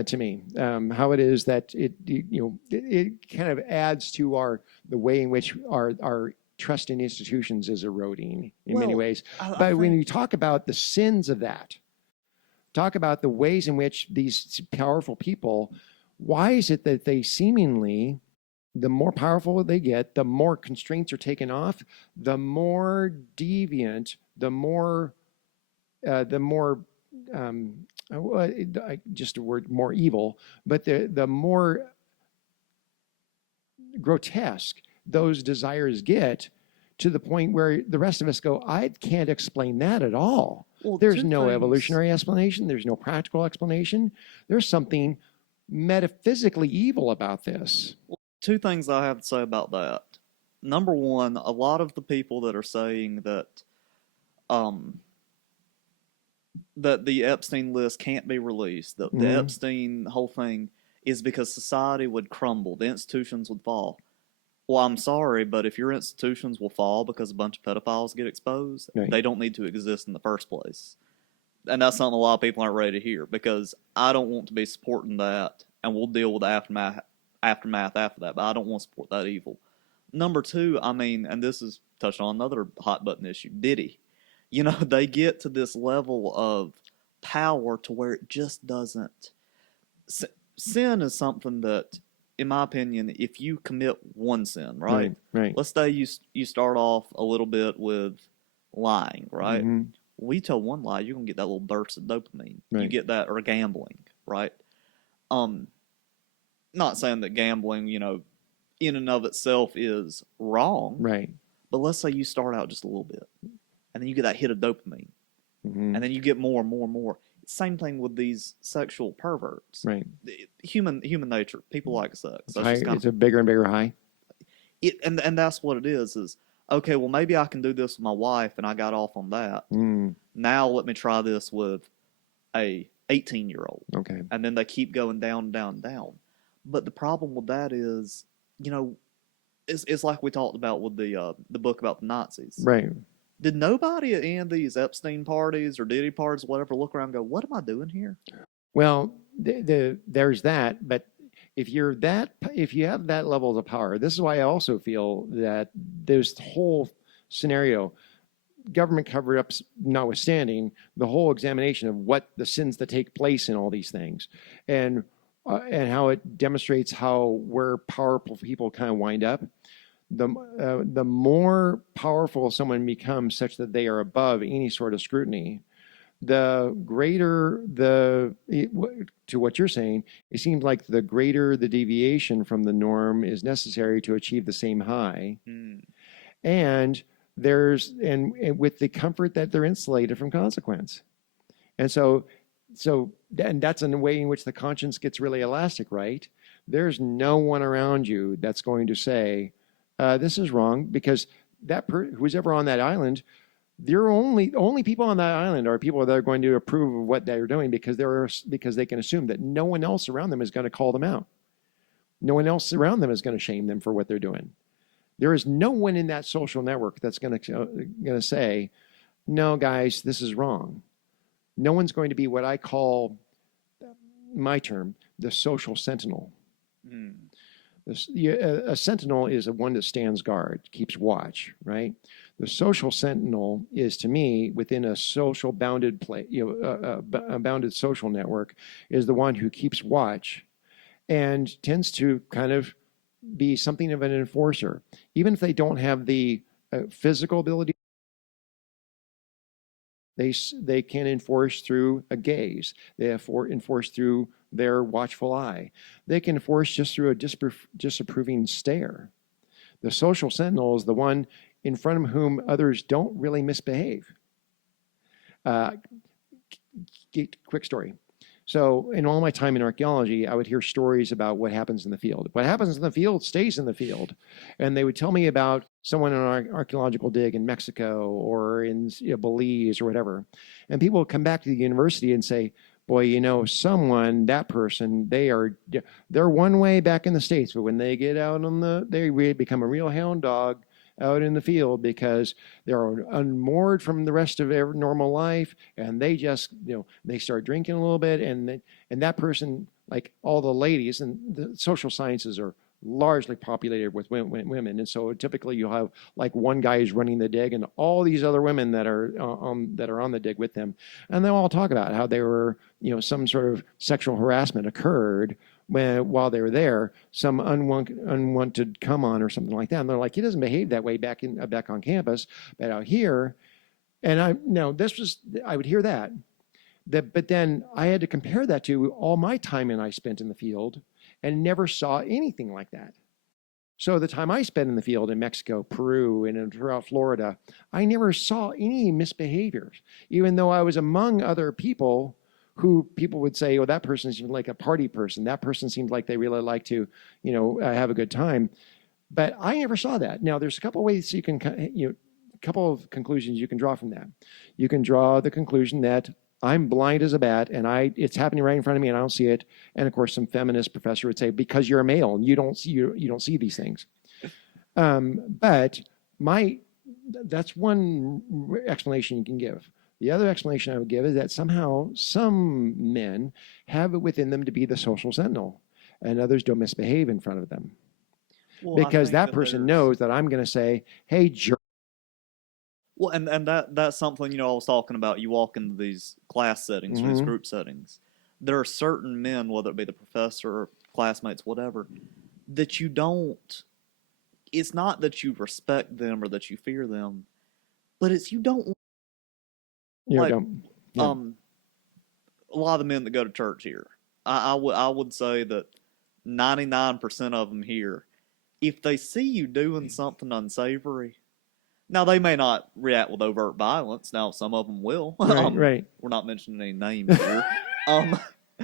to me, how it is that it kind of adds to the way in which our trust in institutions is eroding in many ways. But when you talk about the sins of that, talk about the ways in which these powerful people, why is it that they seemingly, the more powerful they get, the more constraints are taken off, the more deviant, the more just a word, more evil, but the more grotesque those desires get, to the point where the rest of us go, I can't explain that at all. Well, there's no evolutionary explanation. There's no practical explanation. There's something metaphysically evil about this. Well, two things I have to say about that. Number one, a lot of the people that are saying that that the Epstein list can't be released, the Epstein whole thing, is because society would crumble, the institutions would fall. Well, I'm sorry, but if your institutions will fall because a bunch of pedophiles get exposed, they don't need to exist in the first place. And that's something a lot of people aren't ready to hear, because I don't want to be supporting that, and we'll deal with the aftermath after that, but I don't want to support that evil. Number two, I mean, and this is touched on another hot button issue, Diddy. They get to this level of power to where it just doesn't. Sin is something that, in my opinion, if you commit one sin, right? Let's say you start off a little bit with lying, right? Mm-hmm. Well, you tell one lie, you're going to get that little burst of dopamine. You get that, or gambling, right? Not saying that gambling, in and of itself is wrong. Right. But let's say you start out just a little bit, and then you get that hit of dopamine. Mm-hmm. And then you get more and more and more. Same thing with these sexual perverts. Right. Human nature. People like sex. It's a bigger and bigger high. And that's what it is, okay, well, maybe I can do this with my wife, and I got off on that. Now let me try this with a 18-year-old. Okay. And then they keep going down, down, down. But the problem with that is, it's like we talked about with the book about the Nazis. Right. Did nobody at any of these Epstein parties or Diddy parties, whatever, look around and go, what am I doing here? Well, there's that, but if you have that level of power, this is why I also feel that this whole scenario, government cover-ups notwithstanding, the whole examination of what the sins that take place in all these things, and how it demonstrates where powerful people kind of wind up. The more powerful someone becomes, such that they are above any sort of scrutiny, the greater to what you're saying, it seems like the greater the deviation from the norm is necessary to achieve the same high. And and with the comfort that they're insulated from consequence. And and that's in a way in which the conscience gets really elastic, right? There's no one around you that's going to say, this is wrong, because who's ever on that island, the only people on that island are people that are going to approve of what they're doing, because they can assume that no one else around them is going to call them out. No one else around them is going to shame them for what they're doing. There is no one in that social network that's going to say, no, guys, this is wrong. No one's going to be what I call, my term, the social sentinel. A sentinel is one that stands guard, keeps watch, right? The social sentinel is, to me, within a social bounded a bounded social network, is the one who keeps watch and tends to kind of be something of an enforcer, even if they don't have the physical ability. They can enforce through a gaze. They enforce through their watchful eye. They can enforce just through a disapproving stare. The social sentinel is the one in front of whom others don't really misbehave. Quick story. So in all my time in archaeology, I would hear stories about what happens in the field. What happens in the field stays in the field. And they would tell me about someone in an archaeological dig in Mexico or in Belize or whatever. And people would come back to the university and say, boy, that person, they're one way back in the States, but when they get out they become a real hound dog out in the field, because they're unmoored from the rest of their normal life, and they just, they start drinking a little bit, and that person, like all the ladies, and the social sciences are largely populated with women, and so typically you'll have like one guy is running the dig, and all these other women that are on the dig with them, and they'll all talk about how they were, some sort of sexual harassment occurred while they were there, some unwanted come on or something like that. And they're like, he doesn't behave that way back on campus, but out here. And I would hear that. But then I had to compare that to all my time I spent in the field, and never saw anything like that. So the time I spent in the field in Mexico, Peru, and throughout Florida, I never saw any misbehaviors, even though I was among other people who people would say, oh, that person seems like a party person. That person seems like they really like to, have a good time. But I never saw that. Now, there's a couple of ways you can, a couple of conclusions you can draw from that. You can draw the conclusion that I'm blind as a bat, and it's happening right in front of me, and I don't see it. And of course, some feminist professor would say, because you're a male and you don't see these things. But that's one explanation you can give. The other explanation I would give is that somehow some men have it within them to be the social sentinel, and others don't misbehave in front of them. Well, because that person knows that I'm going to say, hey, jerk. Well, and that's something, I was talking about. You walk into these class settings, or these group settings. There are certain men, whether it be the professor or classmates, whatever, that you don't, it's not that you respect them or that you fear them, but it's you don't. A lot of the men that go to church here, I would say that 99% of them here, if they see you doing something unsavory, now they may not react with overt violence. Now some of them will. Right. We're not mentioning any names here.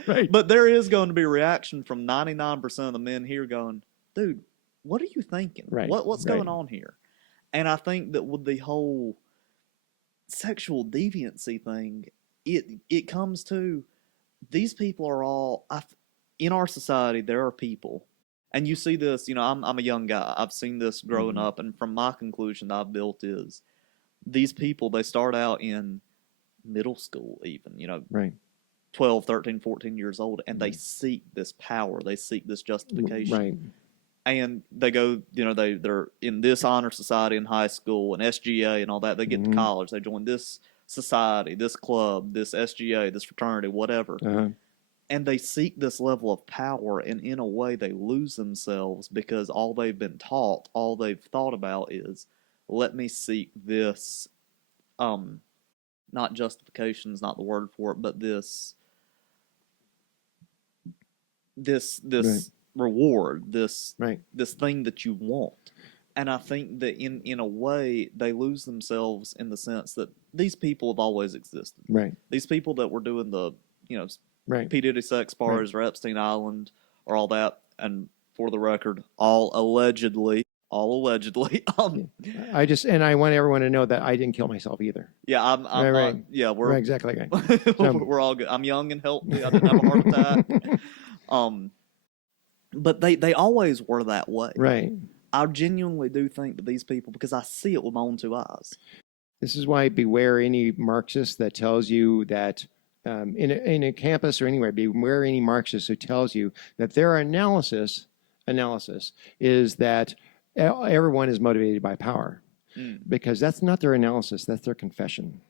Right. But there is going to be a reaction from 99% of the men here going, dude, what are you thinking? Right. What's going on here? And I think that with the whole sexual deviancy thing, it comes to, these people are all, in our society, there are people, and you see this, I'm a young guy, I've seen this growing up, and from my conclusion that I've built is, these people, they start out in middle school even, right. 12, 13, 14 years old, and they seek this power, they seek this justification. Right. And they go, they're in this honor society in high school and SGA and all that. They get to college. They join this society, this club, this SGA, this fraternity, whatever. And they seek this level of power. And in a way, they lose themselves because all they've been taught, all they've thought about is, let me seek this not justification is not the word for it, but this Right. reward, this Right. this thing that you want. And I think that in a way they lose themselves in the sense that these people have always existed. Right. These people that were doing the, Right. P. Diddy sex bars or Epstein Island or all that, and for the record, all allegedly. I want everyone to know that I didn't kill myself either. Yeah, I'm right, not. Right. Yeah, Right, exactly. Right. We're all good. I'm young and healthy. I didn't have a heart attack. But they always were that way. Right. I genuinely do think that these people, because I see it with my own two eyes. This is why beware any Marxist that tells you that in a campus or anywhere, beware any Marxist who tells you that their analysis is that everyone is motivated by power, because that's not their analysis. That's their confession.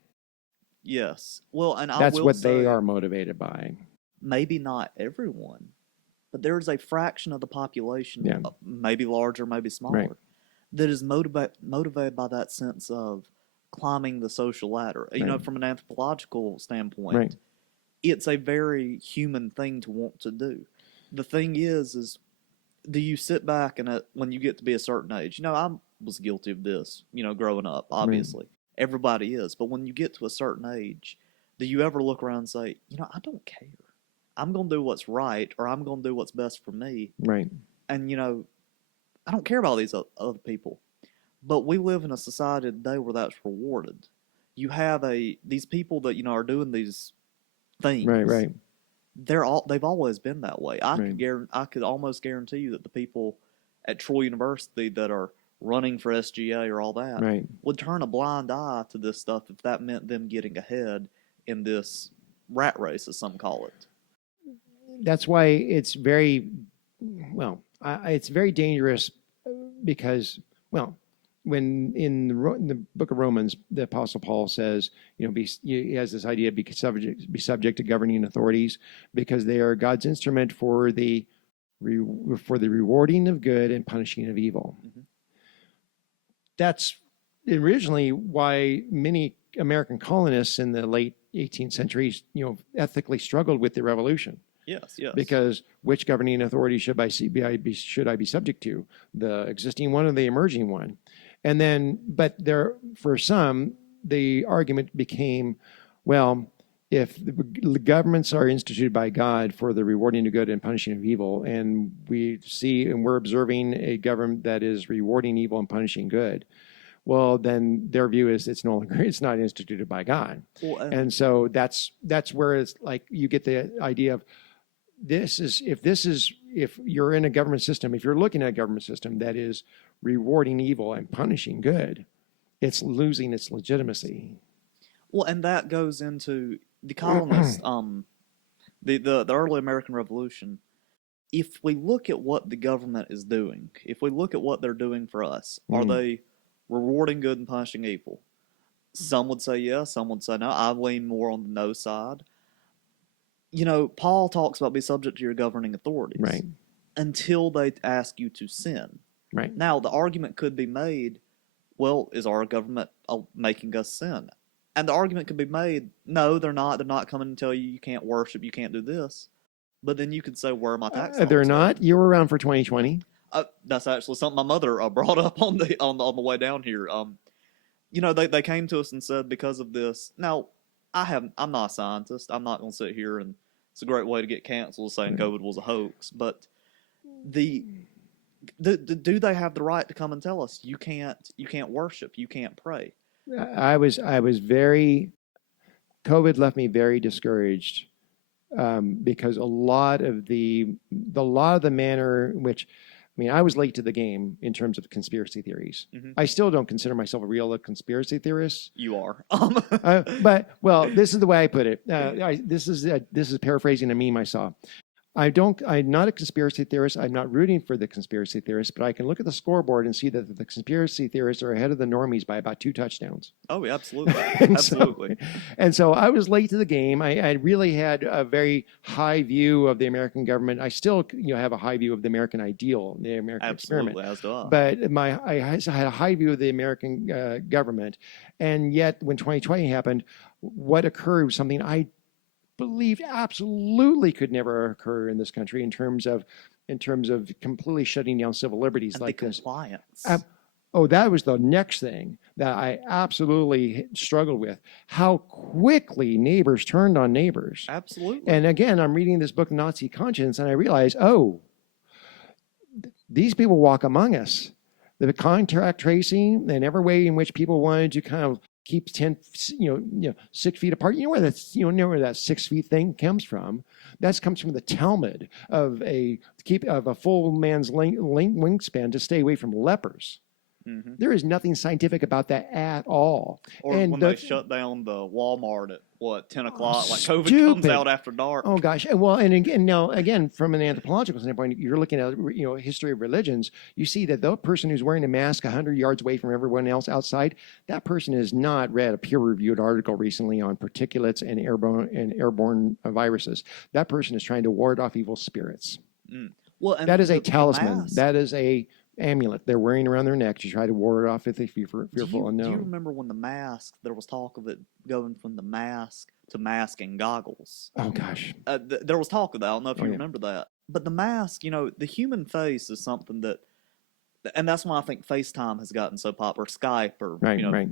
Yes. Well, and that's what they are motivated by. Maybe not everyone, but there is a fraction of the population, maybe larger, maybe smaller, that is motivated by that sense of climbing the social ladder. You know, from an anthropological standpoint, it's a very human thing to want to do. The thing is do you sit back and when you get to be a certain age, I was guilty of this, growing up, obviously. Everybody is. But when you get to a certain age, do you ever look around and say, I don't care. I'm going to do what's right, or I'm going to do what's best for me. Right. And, I don't care about these other people. But we live in a society today where that's rewarded. You have these people that, are doing these things. Right. They've always been that way. I could almost guarantee you that the people at Troy University that are running for SGA or all that would turn a blind eye to this stuff if that meant them getting ahead in this rat race, as some call it. That's why it's very dangerous, because when in the book of Romans, the Apostle Paul says, he has this idea, be subject to governing authorities, because they are God's instrument for the rewarding of good and punishing of evil. Mm-hmm. That's originally why many American colonists in the late 18th century, ethically struggled with the revolution. Yes. Because which governing authority should I be subject to? The existing one or the emerging one? And then, for some, the argument became, if the governments are instituted by God for the rewarding of good and punishing of evil, and we're observing a government that is rewarding evil and punishing good, well, then their view is it's not instituted by God. And so that's where it's like you get the idea of if you're in a government system, if you're looking at a government system that is rewarding evil and punishing good, it's losing its legitimacy. Well, and that goes into the colonists, the early American Revolution. If we look at what the government is doing, if we look at what they're doing for us, are they rewarding good and punishing evil? Some would say yes, some would say no. I lean more on the no side. Paul talks about be subject to your governing authorities. Right. Until they ask you to sin. Right. Now, the argument could be made, well, is our government making us sin? And the argument could be made, no, they're not. They're not coming to tell you can't worship, you can't do this. But then you could say, where are my tax dollars? They're not? You were around for 2020. That's actually something my mother brought up on the way down here. They came to us and said, because of this. Now, I'm not a scientist. I'm not going to sit here and it's a great way to get canceled saying COVID was a hoax. But do they have the right to come and tell us you can't worship, you can't pray? COVID left me very discouraged, because a lot of the manner in which, I was late to the game in terms of conspiracy theories. Mm-hmm. I still don't consider myself a real conspiracy theorist. You are. But this is the way I put it. This is paraphrasing a meme I saw. I'm not a conspiracy theorist. I'm not rooting for the conspiracy theorists, but I can look at the scoreboard and see that the conspiracy theorists are ahead of the normies by about 2 touchdowns. Oh, yeah, absolutely. Absolutely. So I was late to the game. I really had a very high view of the American government. I still, have a high view of the American ideal, the American experiment. As do I. But I had a high view of the American government. And yet, when 2020 happened, what occurred was something I believed absolutely could never occur in this country in terms of completely shutting down civil liberties and like the this. Compliance. That was the next thing that I absolutely struggled with. How quickly neighbors turned on neighbors. Absolutely. And again, I'm reading this book, Nazi Conscience, and I realize, these people walk among us. The contact tracing and every way in which people wanted to kind of keep 6 feet apart. You know where that 6 feet thing comes from. That comes from the Talmud of a full man's wingspan to stay away from lepers. Mm-hmm. There is nothing scientific about that at all. Or when they shut down the Walmart at 10 o'clock, like COVID comes out after dark. Oh gosh. Well, and again, from an anthropological standpoint, you're looking at history of religions. You see that the person who's wearing a mask 100 yards away from everyone else outside, that person has not read a peer-reviewed article recently on particulates and airborne viruses. That person is trying to ward off evil spirits. Mm. Well, and that is a talisman. That is a amulet they're wearing around their neck to try to ward it off if they fearful unknown. Do you remember when the mask, there was talk of it going from the mask to mask and goggles? Oh, gosh. There was talk of that. I don't know if you remember that. But the mask, the human face is something that, and that's why I think FaceTime has gotten so popular, Skype, or, right.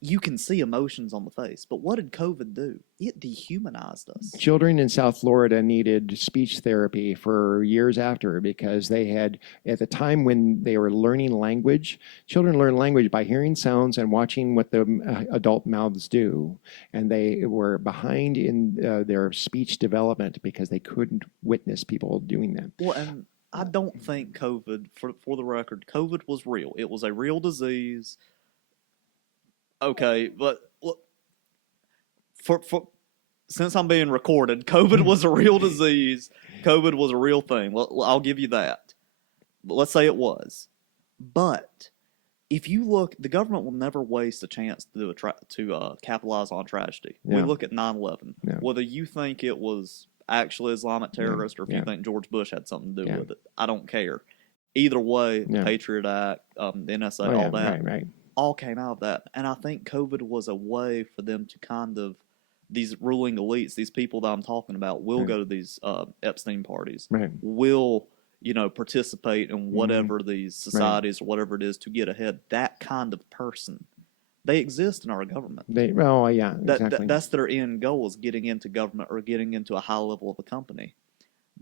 You can see emotions on the face. But what did COVID do? It dehumanized us. Children in South Florida needed speech therapy for years after because they had, at the time when they were learning language, children learn language by hearing sounds and watching what the adult mouths do. And they were behind in their speech development because they couldn't witness people doing that. Well, and I don't think COVID, for the record, COVID was real. It was a real disease. Okay, but for since I'm being recorded, COVID was a real disease. COVID was a real thing. Well, I'll give you that. But let's say it was. But if you look, the government will never waste a chance to capitalize on tragedy. Yeah. We look at 9/11. Yeah. Whether you think it was actually Islamic terrorists or if you think George Bush had something to do with it, I don't care. Either way, the Patriot Act, the NSA, all that. Right. All came out of that. And I think COVID was a way for them to kind of, these ruling elites, these people that I'm talking about, will go to these Epstein parties, will, participate in whatever these societies or whatever it is to get ahead. That kind of person, they exist in our government. Exactly. That's their end goal, is getting into government or getting into a high level of a company.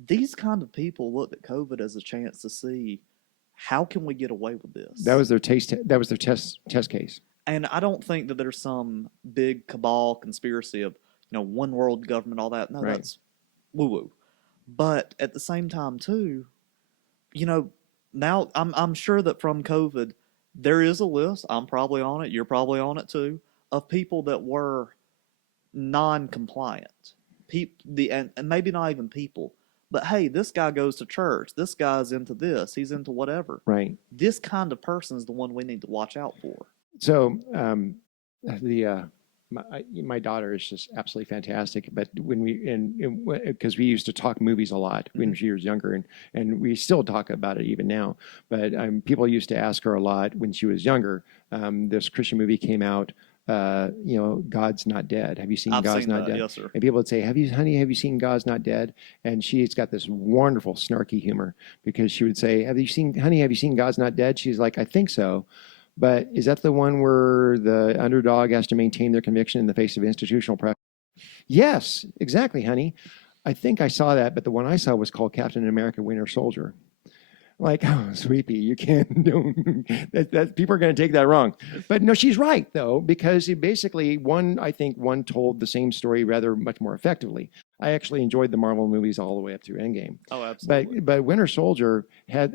These kind of people looked at COVID as a chance to see, how can we get away with this? That was their test case. And I don't think that there's some big cabal conspiracy of, one world government, all that. No, that's woo-woo. But at the same time, too, now I'm sure that from COVID, there is a list. I'm probably on it. You're probably on it, too, of people that were non-compliant. And maybe not even people. But hey, this guy goes to church. This guy's into this. He's into whatever. Right. This kind of person is the one we need to watch out for. So, my daughter is just absolutely fantastic. But when because we used to talk movies a lot when she was younger, and we still talk about it even now. But people used to ask her a lot when she was younger. This Christian movie came out. God's Not Dead. Have you seen God's Not Dead? Yes, sir. And people would say, have you seen God's Not Dead? And she's got this wonderful snarky humor because she would say, have you seen God's Not Dead? She's like, I think so. But is that the one where the underdog has to maintain their conviction in the face of institutional pressure? Yes, exactly, honey. I think I saw that, but the one I saw was called Captain America Winter Soldier. Like, oh, sweetie, you can't, people are going to take that wrong. But no, she's right, though, because basically one told the same story rather much more effectively. I actually enjoyed the Marvel movies all the way up through Endgame. Oh, absolutely. But Winter Soldier had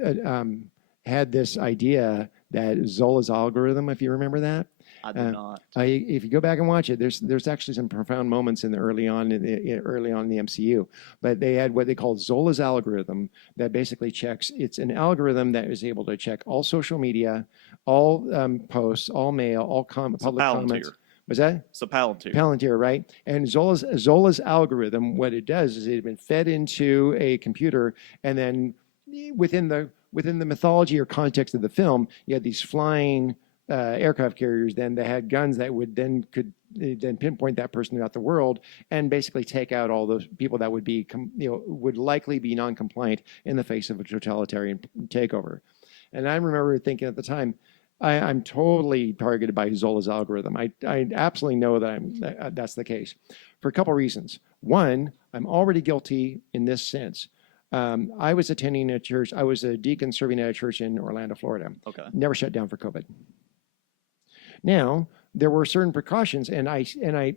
this idea that Zola's algorithm, if you remember that. I do not. If you go back and watch it, there's actually some profound moments in the early on in the MCU. But they had what they called Zola's algorithm that basically checks. It's an algorithm that is able to check all social media, all posts, all mail, all public comments. Was that? So Palantir. Palantir, right? And Zola's algorithm, what it does is it had been fed into a computer, and then within the mythology or context of the film, you had these flying aircraft carriers then that had guns that could pinpoint that person throughout the world and basically take out all those people that would likely be non-compliant in the face of a totalitarian takeover. And I remember thinking at the time, I'm totally targeted by Zola's algorithm. I absolutely know that that's the case for a couple of reasons. One, I'm already guilty in this sense. I was attending a church. I was a deacon serving at a church in Orlando, Florida. Okay. Never shut down for COVID. Now, there were certain precautions, and I'm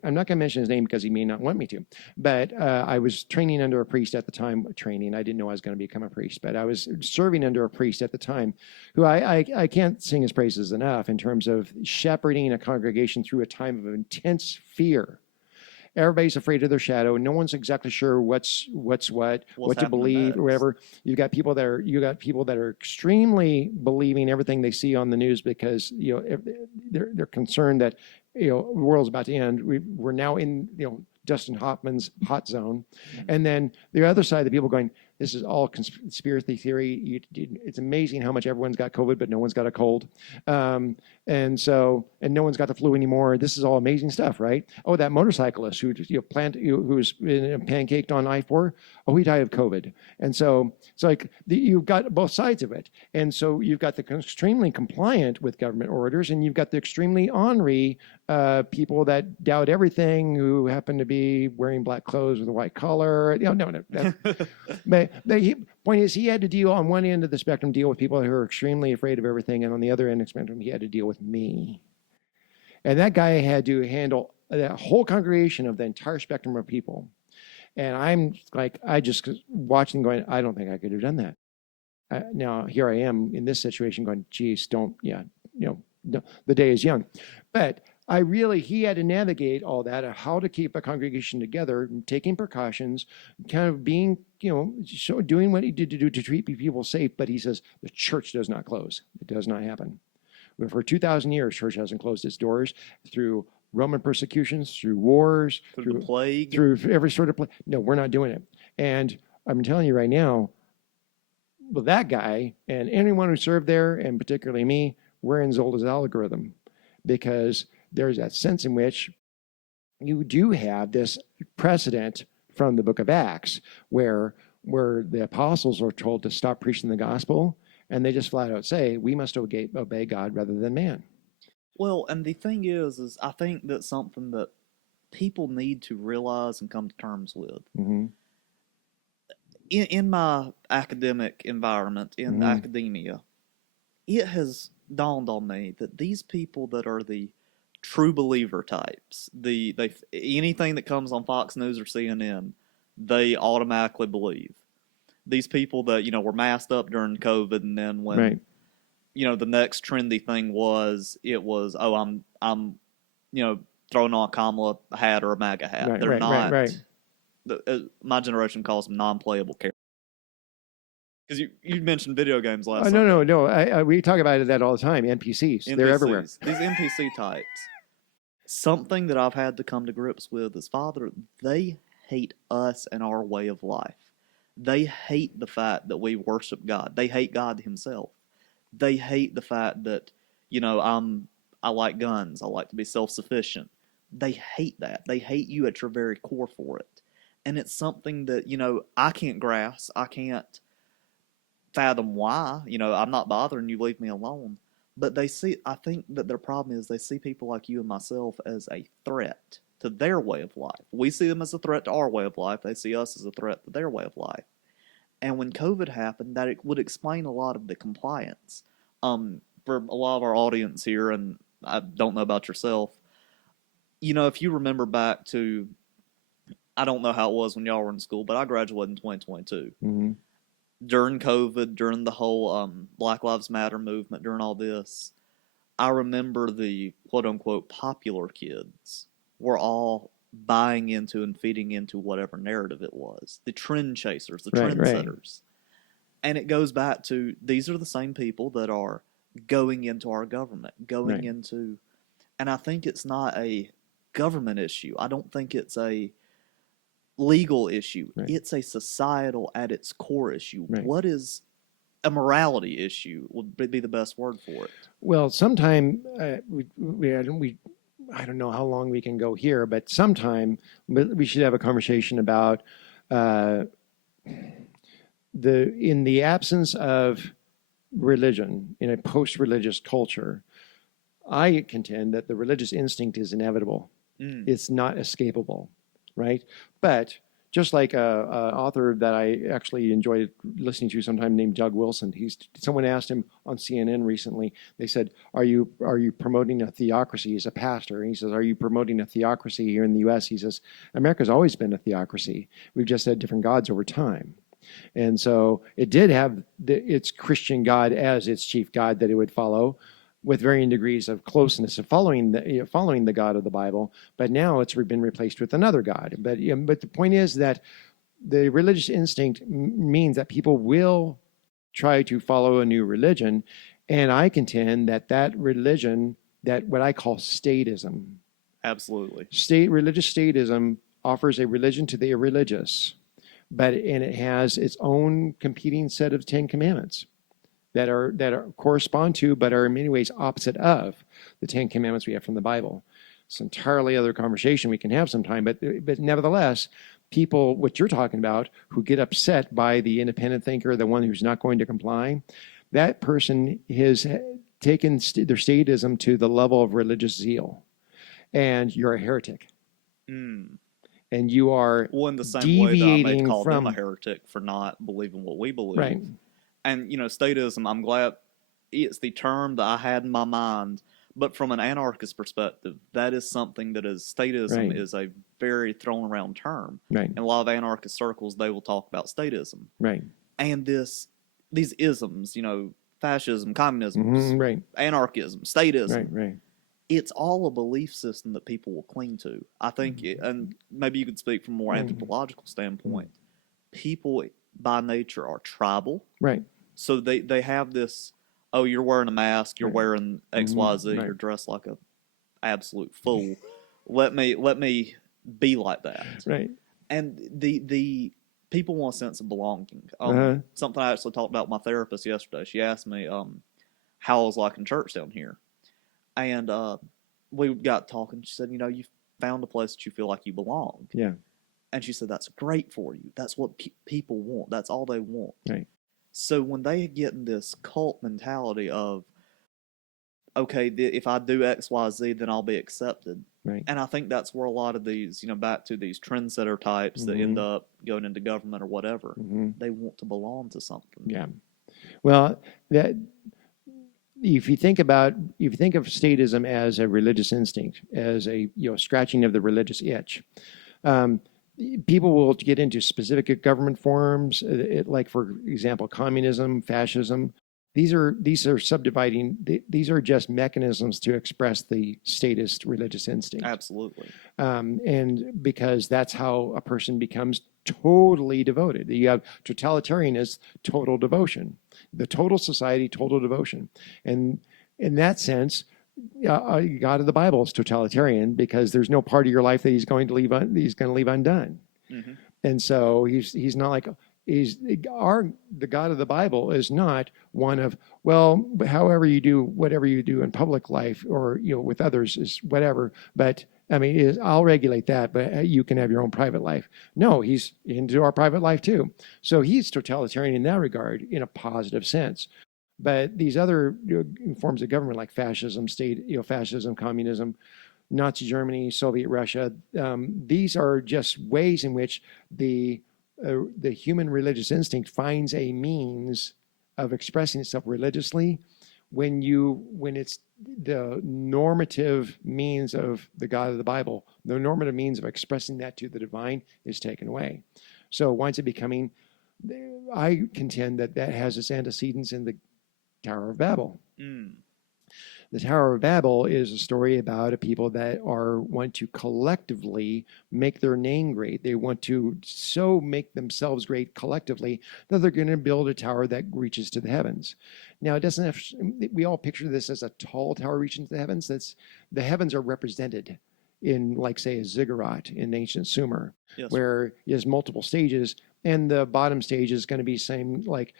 not going to mention his name because he may not want me to, but I was training under a priest at the time. I didn't know I was going to become a priest, but I was serving under a priest at the time who I can't sing his praises enough in terms of shepherding a congregation through a time of intense fear. Everybody's afraid of their shadow. No one's exactly sure what to believe, or whatever. You've got people that are extremely believing everything they see on the news because they're concerned that the world's about to end. We're now in Dustin Hoffman's hot zone, and then the other side, the people going, this is all conspiracy theory. It's amazing how much everyone's got COVID, but no one's got a cold. And no one's got the flu anymore. This is all amazing stuff, right? Oh, that motorcyclist who's pancaked on I-4, oh, he died of COVID. And so it's like you've got both sides of it. And so you've got the extremely compliant with government orders, and you've got the extremely ornery people that doubt everything, who happen to be wearing black clothes with a white collar. But the point is, he had to deal on one end of the spectrum, deal with people who are extremely afraid of everything, and on the other end of the spectrum, he had to deal with me. And that guy had to handle that whole congregation of the entire spectrum of people. And I'm like, I just watching, going, I don't think I could have done that. Now here I am in this situation, going, geez, the day is young, but. He had to navigate all that, how to keep a congregation together, taking precautions, kind of being, doing what he did to do to treat people safe. But he says the church does not close. It does not happen. For 2,000 years, church hasn't closed its doors through Roman persecutions, through wars, through the plague, through every sort of plague. No, we're not doing it. And I'm telling you right now, well, that guy and anyone who served there, and particularly me, we're in Zola's algorithm, because there's that sense in which you do have this precedent from the book of Acts where the apostles are told to stop preaching the gospel, and they just flat out say, we must obey God rather than man. Well, and the thing is I think that's something that people need to realize and come to terms with. Mm-hmm. In my academic environment, in academia, it has dawned on me that these people that are the true believer types, anything that comes on Fox News or CNN, they automatically believe. These people that were masked up during COVID, and then when the next trendy thing was I'm throwing on a Kamala hat or a MAGA hat. They're not. My generation calls them non-playable characters. Because you mentioned video games last time. No. We talk about that all the time. NPCs. They're everywhere. These NPC types. Something that I've had to come to grips with is, Father, they hate us and our way of life. They hate the fact that we worship God. They hate God himself. They hate the fact that, I like guns. I like to be self-sufficient. They hate that. They hate you at your very core for it. And it's something that, I can't grasp. I can't fathom why. I'm not bothering you. Leave me alone. But I think that their problem is they see people like you and myself as a threat to their way of life. We see them as a threat to our way of life. They see us as a threat to their way of life. And when COVID happened, that it would explain a lot of the compliance. For a lot of our audience here, and I don't know about yourself, if you remember back to, I don't know how it was when y'all were in school, but I graduated in 2022. Mm-hmm. during COVID, during the whole Black Lives Matter movement, during all this, I remember the quote unquote popular kids were all buying into and feeding into whatever narrative it was. The trend chasers, the trendsetters. And it goes back to these are the same people that are going into our government, going into, and I think it's not a government issue. I don't think it's a legal issue. It's a societal at its core issue. What is a morality issue would be the best word for it. Well, sometime I don't know how long we can go here, but sometime we should have a conversation about in the absence of religion in a post-religious culture. I contend that the religious instinct is inevitable. It's not escapable, right? But just like a author that I actually enjoyed listening to sometime named Doug Wilson, someone asked him on CNN recently, they said, are you promoting a theocracy? He's a pastor. And he says, are you promoting a theocracy here in the U.S.? He says, America's always been a theocracy. We've just had different gods over time. And so it did have its Christian God as its chief God that it would follow, with varying degrees of closeness of following the God of the Bible, but now it's been replaced with another God. But the point is that the religious instinct means that people will try to follow a new religion, and I contend that religion, that what I call statism, absolutely, religious statism offers a religion to the irreligious, and it has its own competing set of 10 commandments. That correspond to, but are in many ways opposite of the 10 Commandments we have from the Bible. It's an entirely other conversation we can have sometime, but nevertheless, people, what you're talking about, who get upset by the independent thinker, the one who's not going to comply, that person has taken their statism to the level of religious zeal, and you're a heretic. And you are in the same deviating way that I may call from them a heretic for not believing what we believe. Right. And, statism, I'm glad it's the term that I had in my mind, but from an anarchist perspective, that is something that statism is a very thrown around term. Right. In a lot of anarchist circles, they will talk about statism. Right. And these isms, fascism, communism, anarchism, statism. Right. It's all a belief system that people will cling to. I think, and maybe you could speak from a more anthropological standpoint, people by nature are tribal. Right. So they have this, oh, you're wearing a mask, you're wearing XYZ, you're dressed like a absolute fool. Let me be like that. Right. And the people want a sense of belonging. Something I actually talked about with my therapist yesterday. She asked me how I was like in church down here. And we got talking. She said, you found a place that you feel like you belong. Yeah. And she said, that's great for you. That's what people want. That's all they want. Right. So when they get in this cult mentality of, okay, if I do X, Y, Z, then I'll be accepted. Right. And I think that's where a lot of these, back to these trendsetter types that end up going into government or whatever, they want to belong to something. Yeah. Well, if you think of statism as a religious instinct, as a scratching of the religious itch, people will get into specific government forms, like, for example, communism, fascism. These are subdividing. These are just mechanisms to express the statist religious instinct. Absolutely. And because that's how a person becomes totally devoted. You have totalitarianism, total devotion. The total society, total devotion. And in that sense, God of the Bible is totalitarian because there's no part of your life that he's going to leave undone. And so he's not like the God of the Bible is not one of, well, however you do whatever you do in public life or with others is whatever, but I mean, I'll regulate that, but you can have your own private life. No, he's into our private life too. So he's totalitarian in that regard in a positive sense. But these other forms of government like fascism, fascism, communism, Nazi Germany, Soviet Russia, these are just ways in which the human religious instinct finds a means of expressing itself religiously when it's the normative means of the God of the Bible, the normative means of expressing that to the divine is taken away. So it winds up becoming I contend that has its antecedents in the Tower of Babel. The Tower of Babel is a story about a people that want to collectively make their name great. They want to so make themselves great collectively that they're going to build a tower that reaches to the heavens. Now, it doesn't have, we all picture this as a tall tower reaching to the heavens. The heavens are represented in, like, say, a ziggurat in ancient Sumer, yes, where there's multiple stages, and the bottom stage is going to be same, like,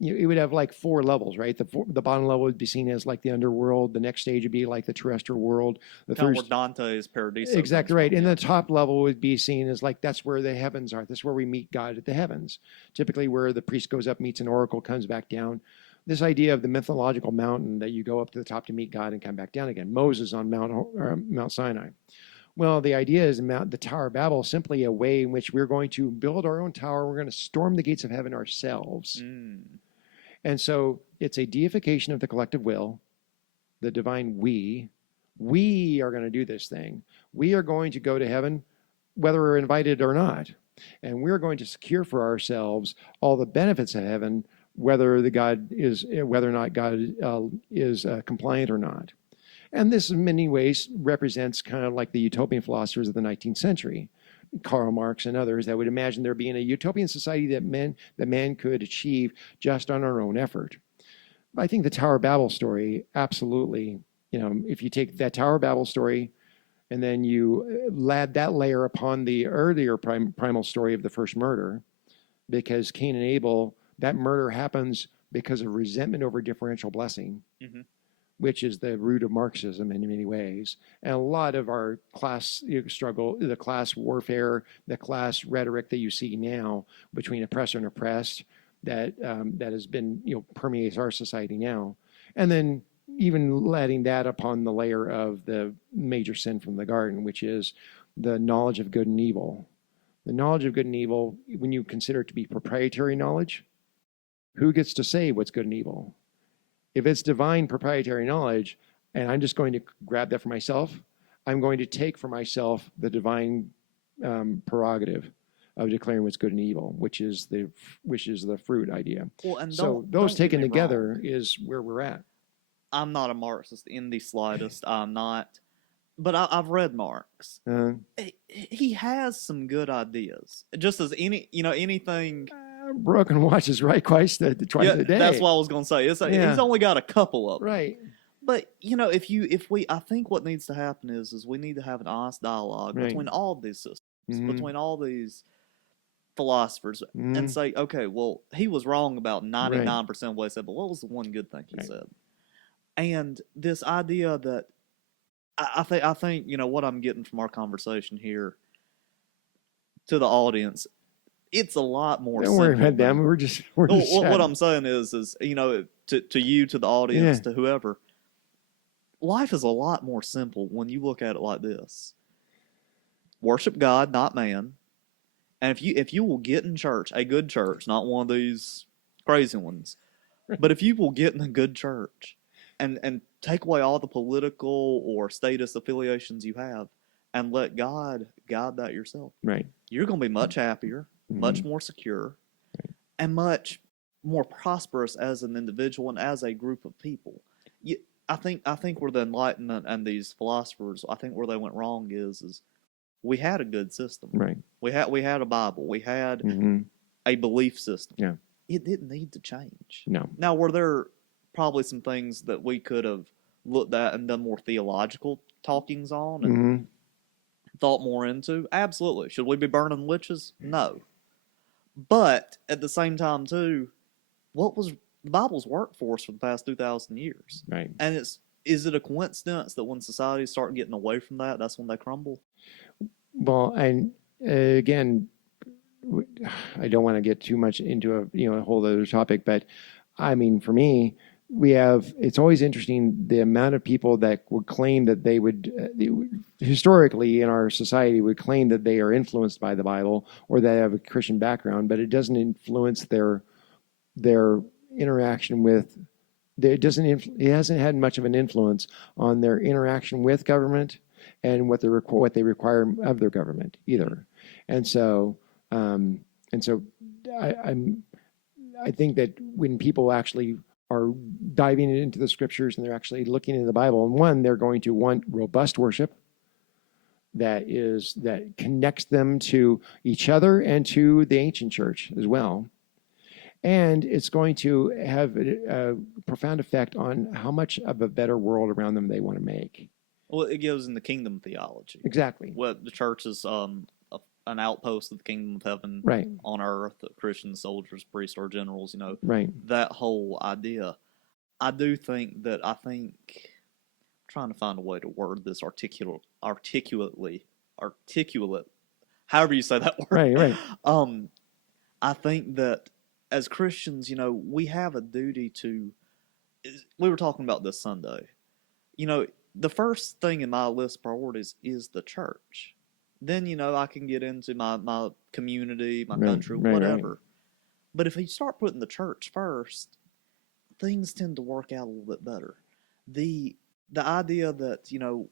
it would have like 4 levels, right? The bottom level would be seen as like the underworld. The next stage would be like the terrestrial world. The kind of where Dante's Paradiso. Exactly right. And the top level would be seen as like, that's where the heavens are. That's where we meet God at the heavens. Typically where the priest goes up, meets an oracle, comes back down. This idea of the mythological mountain that you go up to the top to meet God and come back down again. Moses on Mount Sinai. Well, the idea is the Tower of Babel is simply a way in which we're going to build our own tower. We're going to storm the gates of heaven ourselves. And so it's a deification of the collective will, the divine we. We are going to do this thing. We are going to go to heaven, whether we're invited or not. And we're going to secure for ourselves all the benefits of heaven, whether or not God is compliant or not. And this in many ways represents kind of like the utopian philosophers of the 19th century. Karl Marx and others that would imagine there being a utopian society that man could achieve just on our own effort. I think the Tower of Babel story, absolutely, if you take that Tower of Babel story and then you add that layer upon the earlier primal story of the first murder, because Cain and Abel, that murder happens because of resentment over differential blessing. Which is the root of Marxism in many ways. And a lot of our class struggle, the class warfare, the class rhetoric that you see now between oppressor and oppressed, that has been, permeates our society now. And then even letting that upon the layer of the major sin from the garden, which is the knowledge of good and evil. The knowledge of good and evil, when you consider it to be proprietary knowledge, who gets to say what's good and evil? If it's divine proprietary knowledge, and I'm just going to grab that for myself, I'm going to take for myself the divine prerogative of declaring what's good and evil, which is the fruit idea. Well, and so those taken together is where we're at. I'm not a Marxist in the slightest. I'm not, but I've read Marx. He has some good ideas, just as anything. Broken watch is right twice a day. That's what I was going to say. He's only got a couple of them. Right. But I think what needs to happen is we need to have an honest dialogue between all of these systems, between all these philosophers, and say, okay, well, he was wrong about 99% of what he said, but what was the one good thing he said? And this idea that I think what I'm getting from our conversation here to the audience. It's a lot more. Don't worry about them. We're just what I'm saying is to you, to the audience, to whoever. Life is a lot more simple when you look at it like this. Worship God, not man. And if you will get in church, a good church, not one of these crazy ones, but if you will get in a good church and take away all the political or status affiliations you have and let God guide that yourself, you're going to be much happier, much more secure, and much more prosperous as an individual and as a group of people. I think where the Enlightenment and these philosophers, I think where they went wrong is we had a good system. We had a Bible. We had a belief system. It didn't need to change. No. Now, were there probably some things that we could have looked at and done more theological talkings on and thought more into? Absolutely. Should we be burning witches? No. But at the same time, too, what was the Bible's work for us for the past 2,000 years? And is it a coincidence that when societies start getting away from that, that's when they crumble? Well, and again, I don't want to get too much into a whole other topic, but I mean, for me, it's always interesting the amount of people that would claim that they would historically in our society would claim that they are influenced by the Bible or they have a Christian background, but it doesn't influence their interaction with. It hasn't had much of an influence on their interaction with government and what they require of their government either. And so And so I think that when people actually are diving into the scriptures and they're actually looking into the Bible, and one, they're going to want robust worship that connects them to each other and to the ancient church as well. And it's going to have a profound effect on how much of a better world around them they want to make. Well, it goes into kingdom theology. Exactly. What the church is an outpost of the kingdom of heaven on earth, Christians, soldiers, priests, or generals, that whole idea. I do think that I'm trying to find a way to word this articulately, however you say that word. Right. I think that as Christians, we have a duty to, we were talking about this Sunday, the first thing in my list of priorities is the church. Then, I can get into my community, my country, whatever. Right. But if you start putting the church first, things tend to work out a little bit better. The idea that,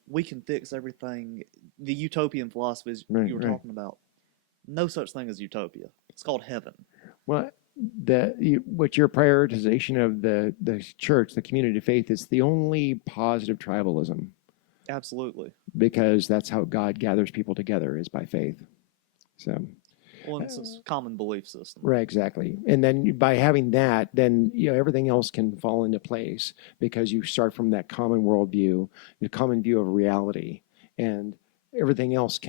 we can fix everything, the utopian philosophies you were talking about, no such thing as utopia. It's called heaven. Well, what your prioritization of the church, the community of faith, is the only positive tribalism. Absolutely. Because that's how God gathers people together, is by faith. So. Well, it's a common belief system. Right, exactly. And then by having that, then everything else can fall into place because you start from that common worldview, the common view of reality, and everything else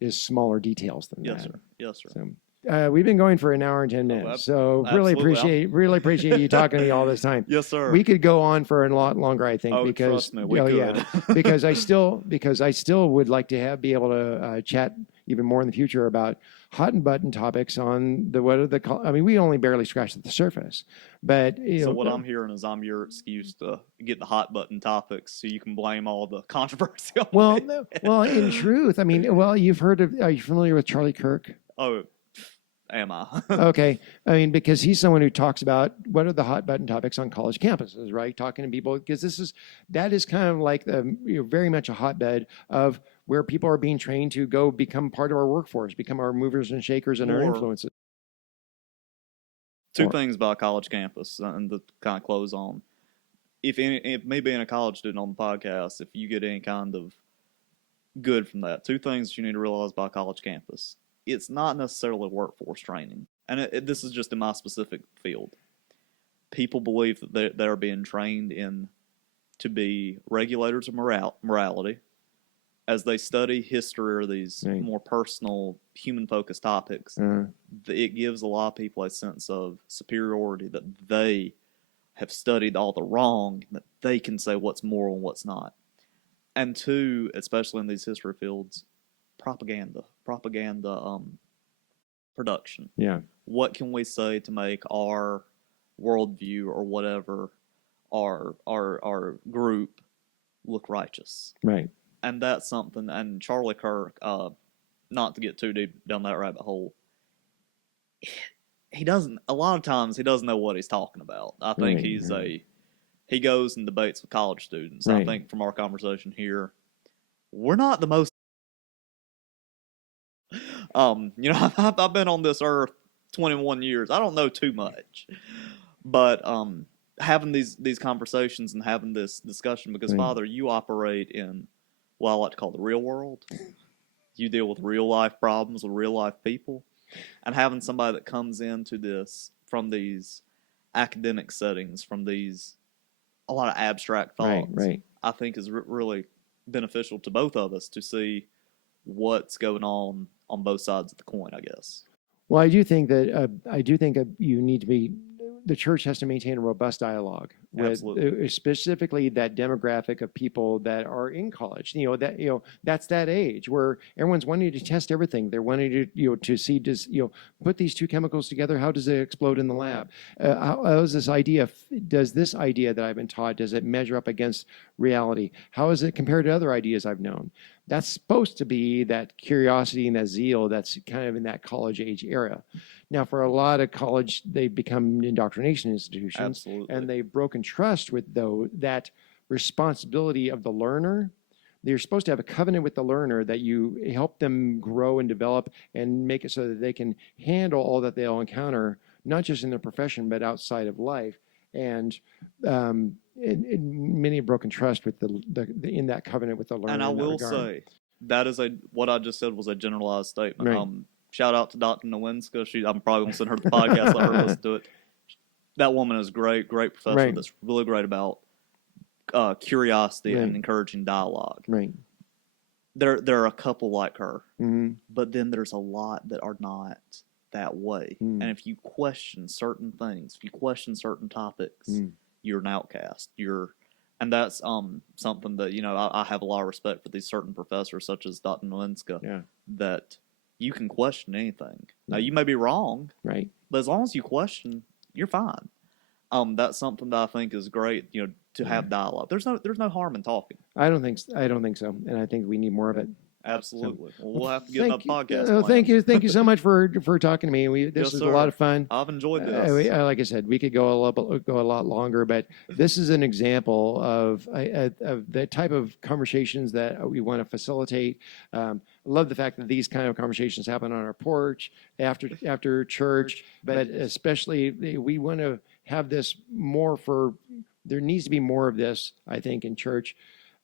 is smaller details than that. Yes, sir. So, we've been going for an hour and 10 minutes, so really appreciate you talking to me all this time. Yes, sir. We could go on for a lot longer, I think, because trust me, we could. Yeah, because I still would like to be able to chat even more in the future about hot and button topics on we only barely scratched the surface, but so what I'm hearing is I'm your excuse to get the hot button topics, so you can blame all the controversy on me. Well, in truth, you've heard of? Are you familiar with Charlie Kirk? Oh. Am I? Okay. Because he's someone who talks about what are the hot button topics on college campuses, right? Talking to people, because that is kind of like very much a hotbed of where people are being trained to go become part of our workforce, become our movers and shakers and our influences. Two things about college campus, and to kind of close on. If me being a college student on the podcast, if you get any kind of good from that, two things you need to realize about college campus. It's not necessarily workforce training. And this is just in my specific field. People believe that they're being trained to be regulators of morality. As they study history or these more personal, human-focused topics, it gives a lot of people a sense of superiority, that they have studied all the wrong, that they can say what's moral and what's not. And two, especially in these history fields, propaganda production. Yeah. What can we say to make our worldview or whatever our group look righteous? Right. And that's something. And Charlie Kirk, not to get too deep down that rabbit hole, a lot of times he doesn't know what he's talking about. I think he goes and debates with college students. Right. I think from our conversation here, we're not the most. I've been on this earth 21 years. I don't know too much, but having these conversations and having this discussion, because Father, you operate in what I like to call the real world. You deal with real life problems with real life people, and having somebody that comes into this from these academic settings, from a lot of abstract thoughts, I think is really beneficial to both of us to see what's going on both sides of the coin, I guess. Well, I do think that you need to the church has to maintain a robust dialogue with specifically that demographic of people that are in college. That's that age where everyone's wanting to test everything. They're wanting to see, put these two chemicals together. How does it explode in the lab? Does this idea that I've been taught, does it measure up against reality? How is it compared to other ideas I've known? That's supposed to be that curiosity and that zeal that's kind of in that college age era. Now, for a lot of college, they become indoctrination institutions. Absolutely. And they've broken trust with that responsibility of the learner, You're supposed to have a covenant with the learner that you help them grow and develop and make it so that they can handle all that they'll encounter, not just in their profession, but outside of life. And many have broken trust with the in that covenant with the learner. And I will say, that is what I just said was a generalized statement. Right. Shout out to Dr. Nowinska. I'm probably going to send her the podcast, let her listen to it. That woman is great professor Right. that's really great about curiosity Right. and encouraging dialogue. Right. There are a couple like her, Mm-hmm. but then there's a lot that are not that way. Mm. And if you question certain things, if you question certain topics, you're an outcast. And that's something that, you know, I have a lot of respect for these certain professors, such as Dr. Nowinska, that you can question anything. Now, you may be wrong, right? But as long as you question, you're fine. That's something that I think is great, you know, to have dialogue. There's no harm in talking. I don't think so, and I think we need more of it. Absolutely. So, we'll have to get another podcast. Thank you so much for talking to me. This is a lot of fun. I've enjoyed this. Like I said, we could go a lot longer, but this is an example of the type of conversations that we want to facilitate. I love the fact that these kind of conversations happen on our porch after church, but especially we want to have this more for. There needs to be more of this, I think, in church.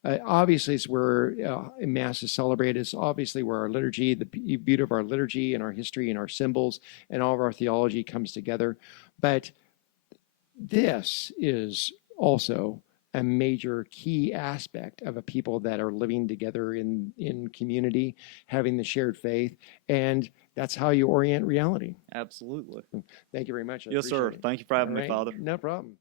Obviously, it's where Mass is celebrated. It's obviously where our liturgy, the beauty of our liturgy and our history and our symbols and all of our theology comes together. But this is also a major key aspect of a people that are living together in community, having the shared faith, and that's how you orient reality. Absolutely. Thank you very much. Yes, sir. Thank you for having me, Father. No problem.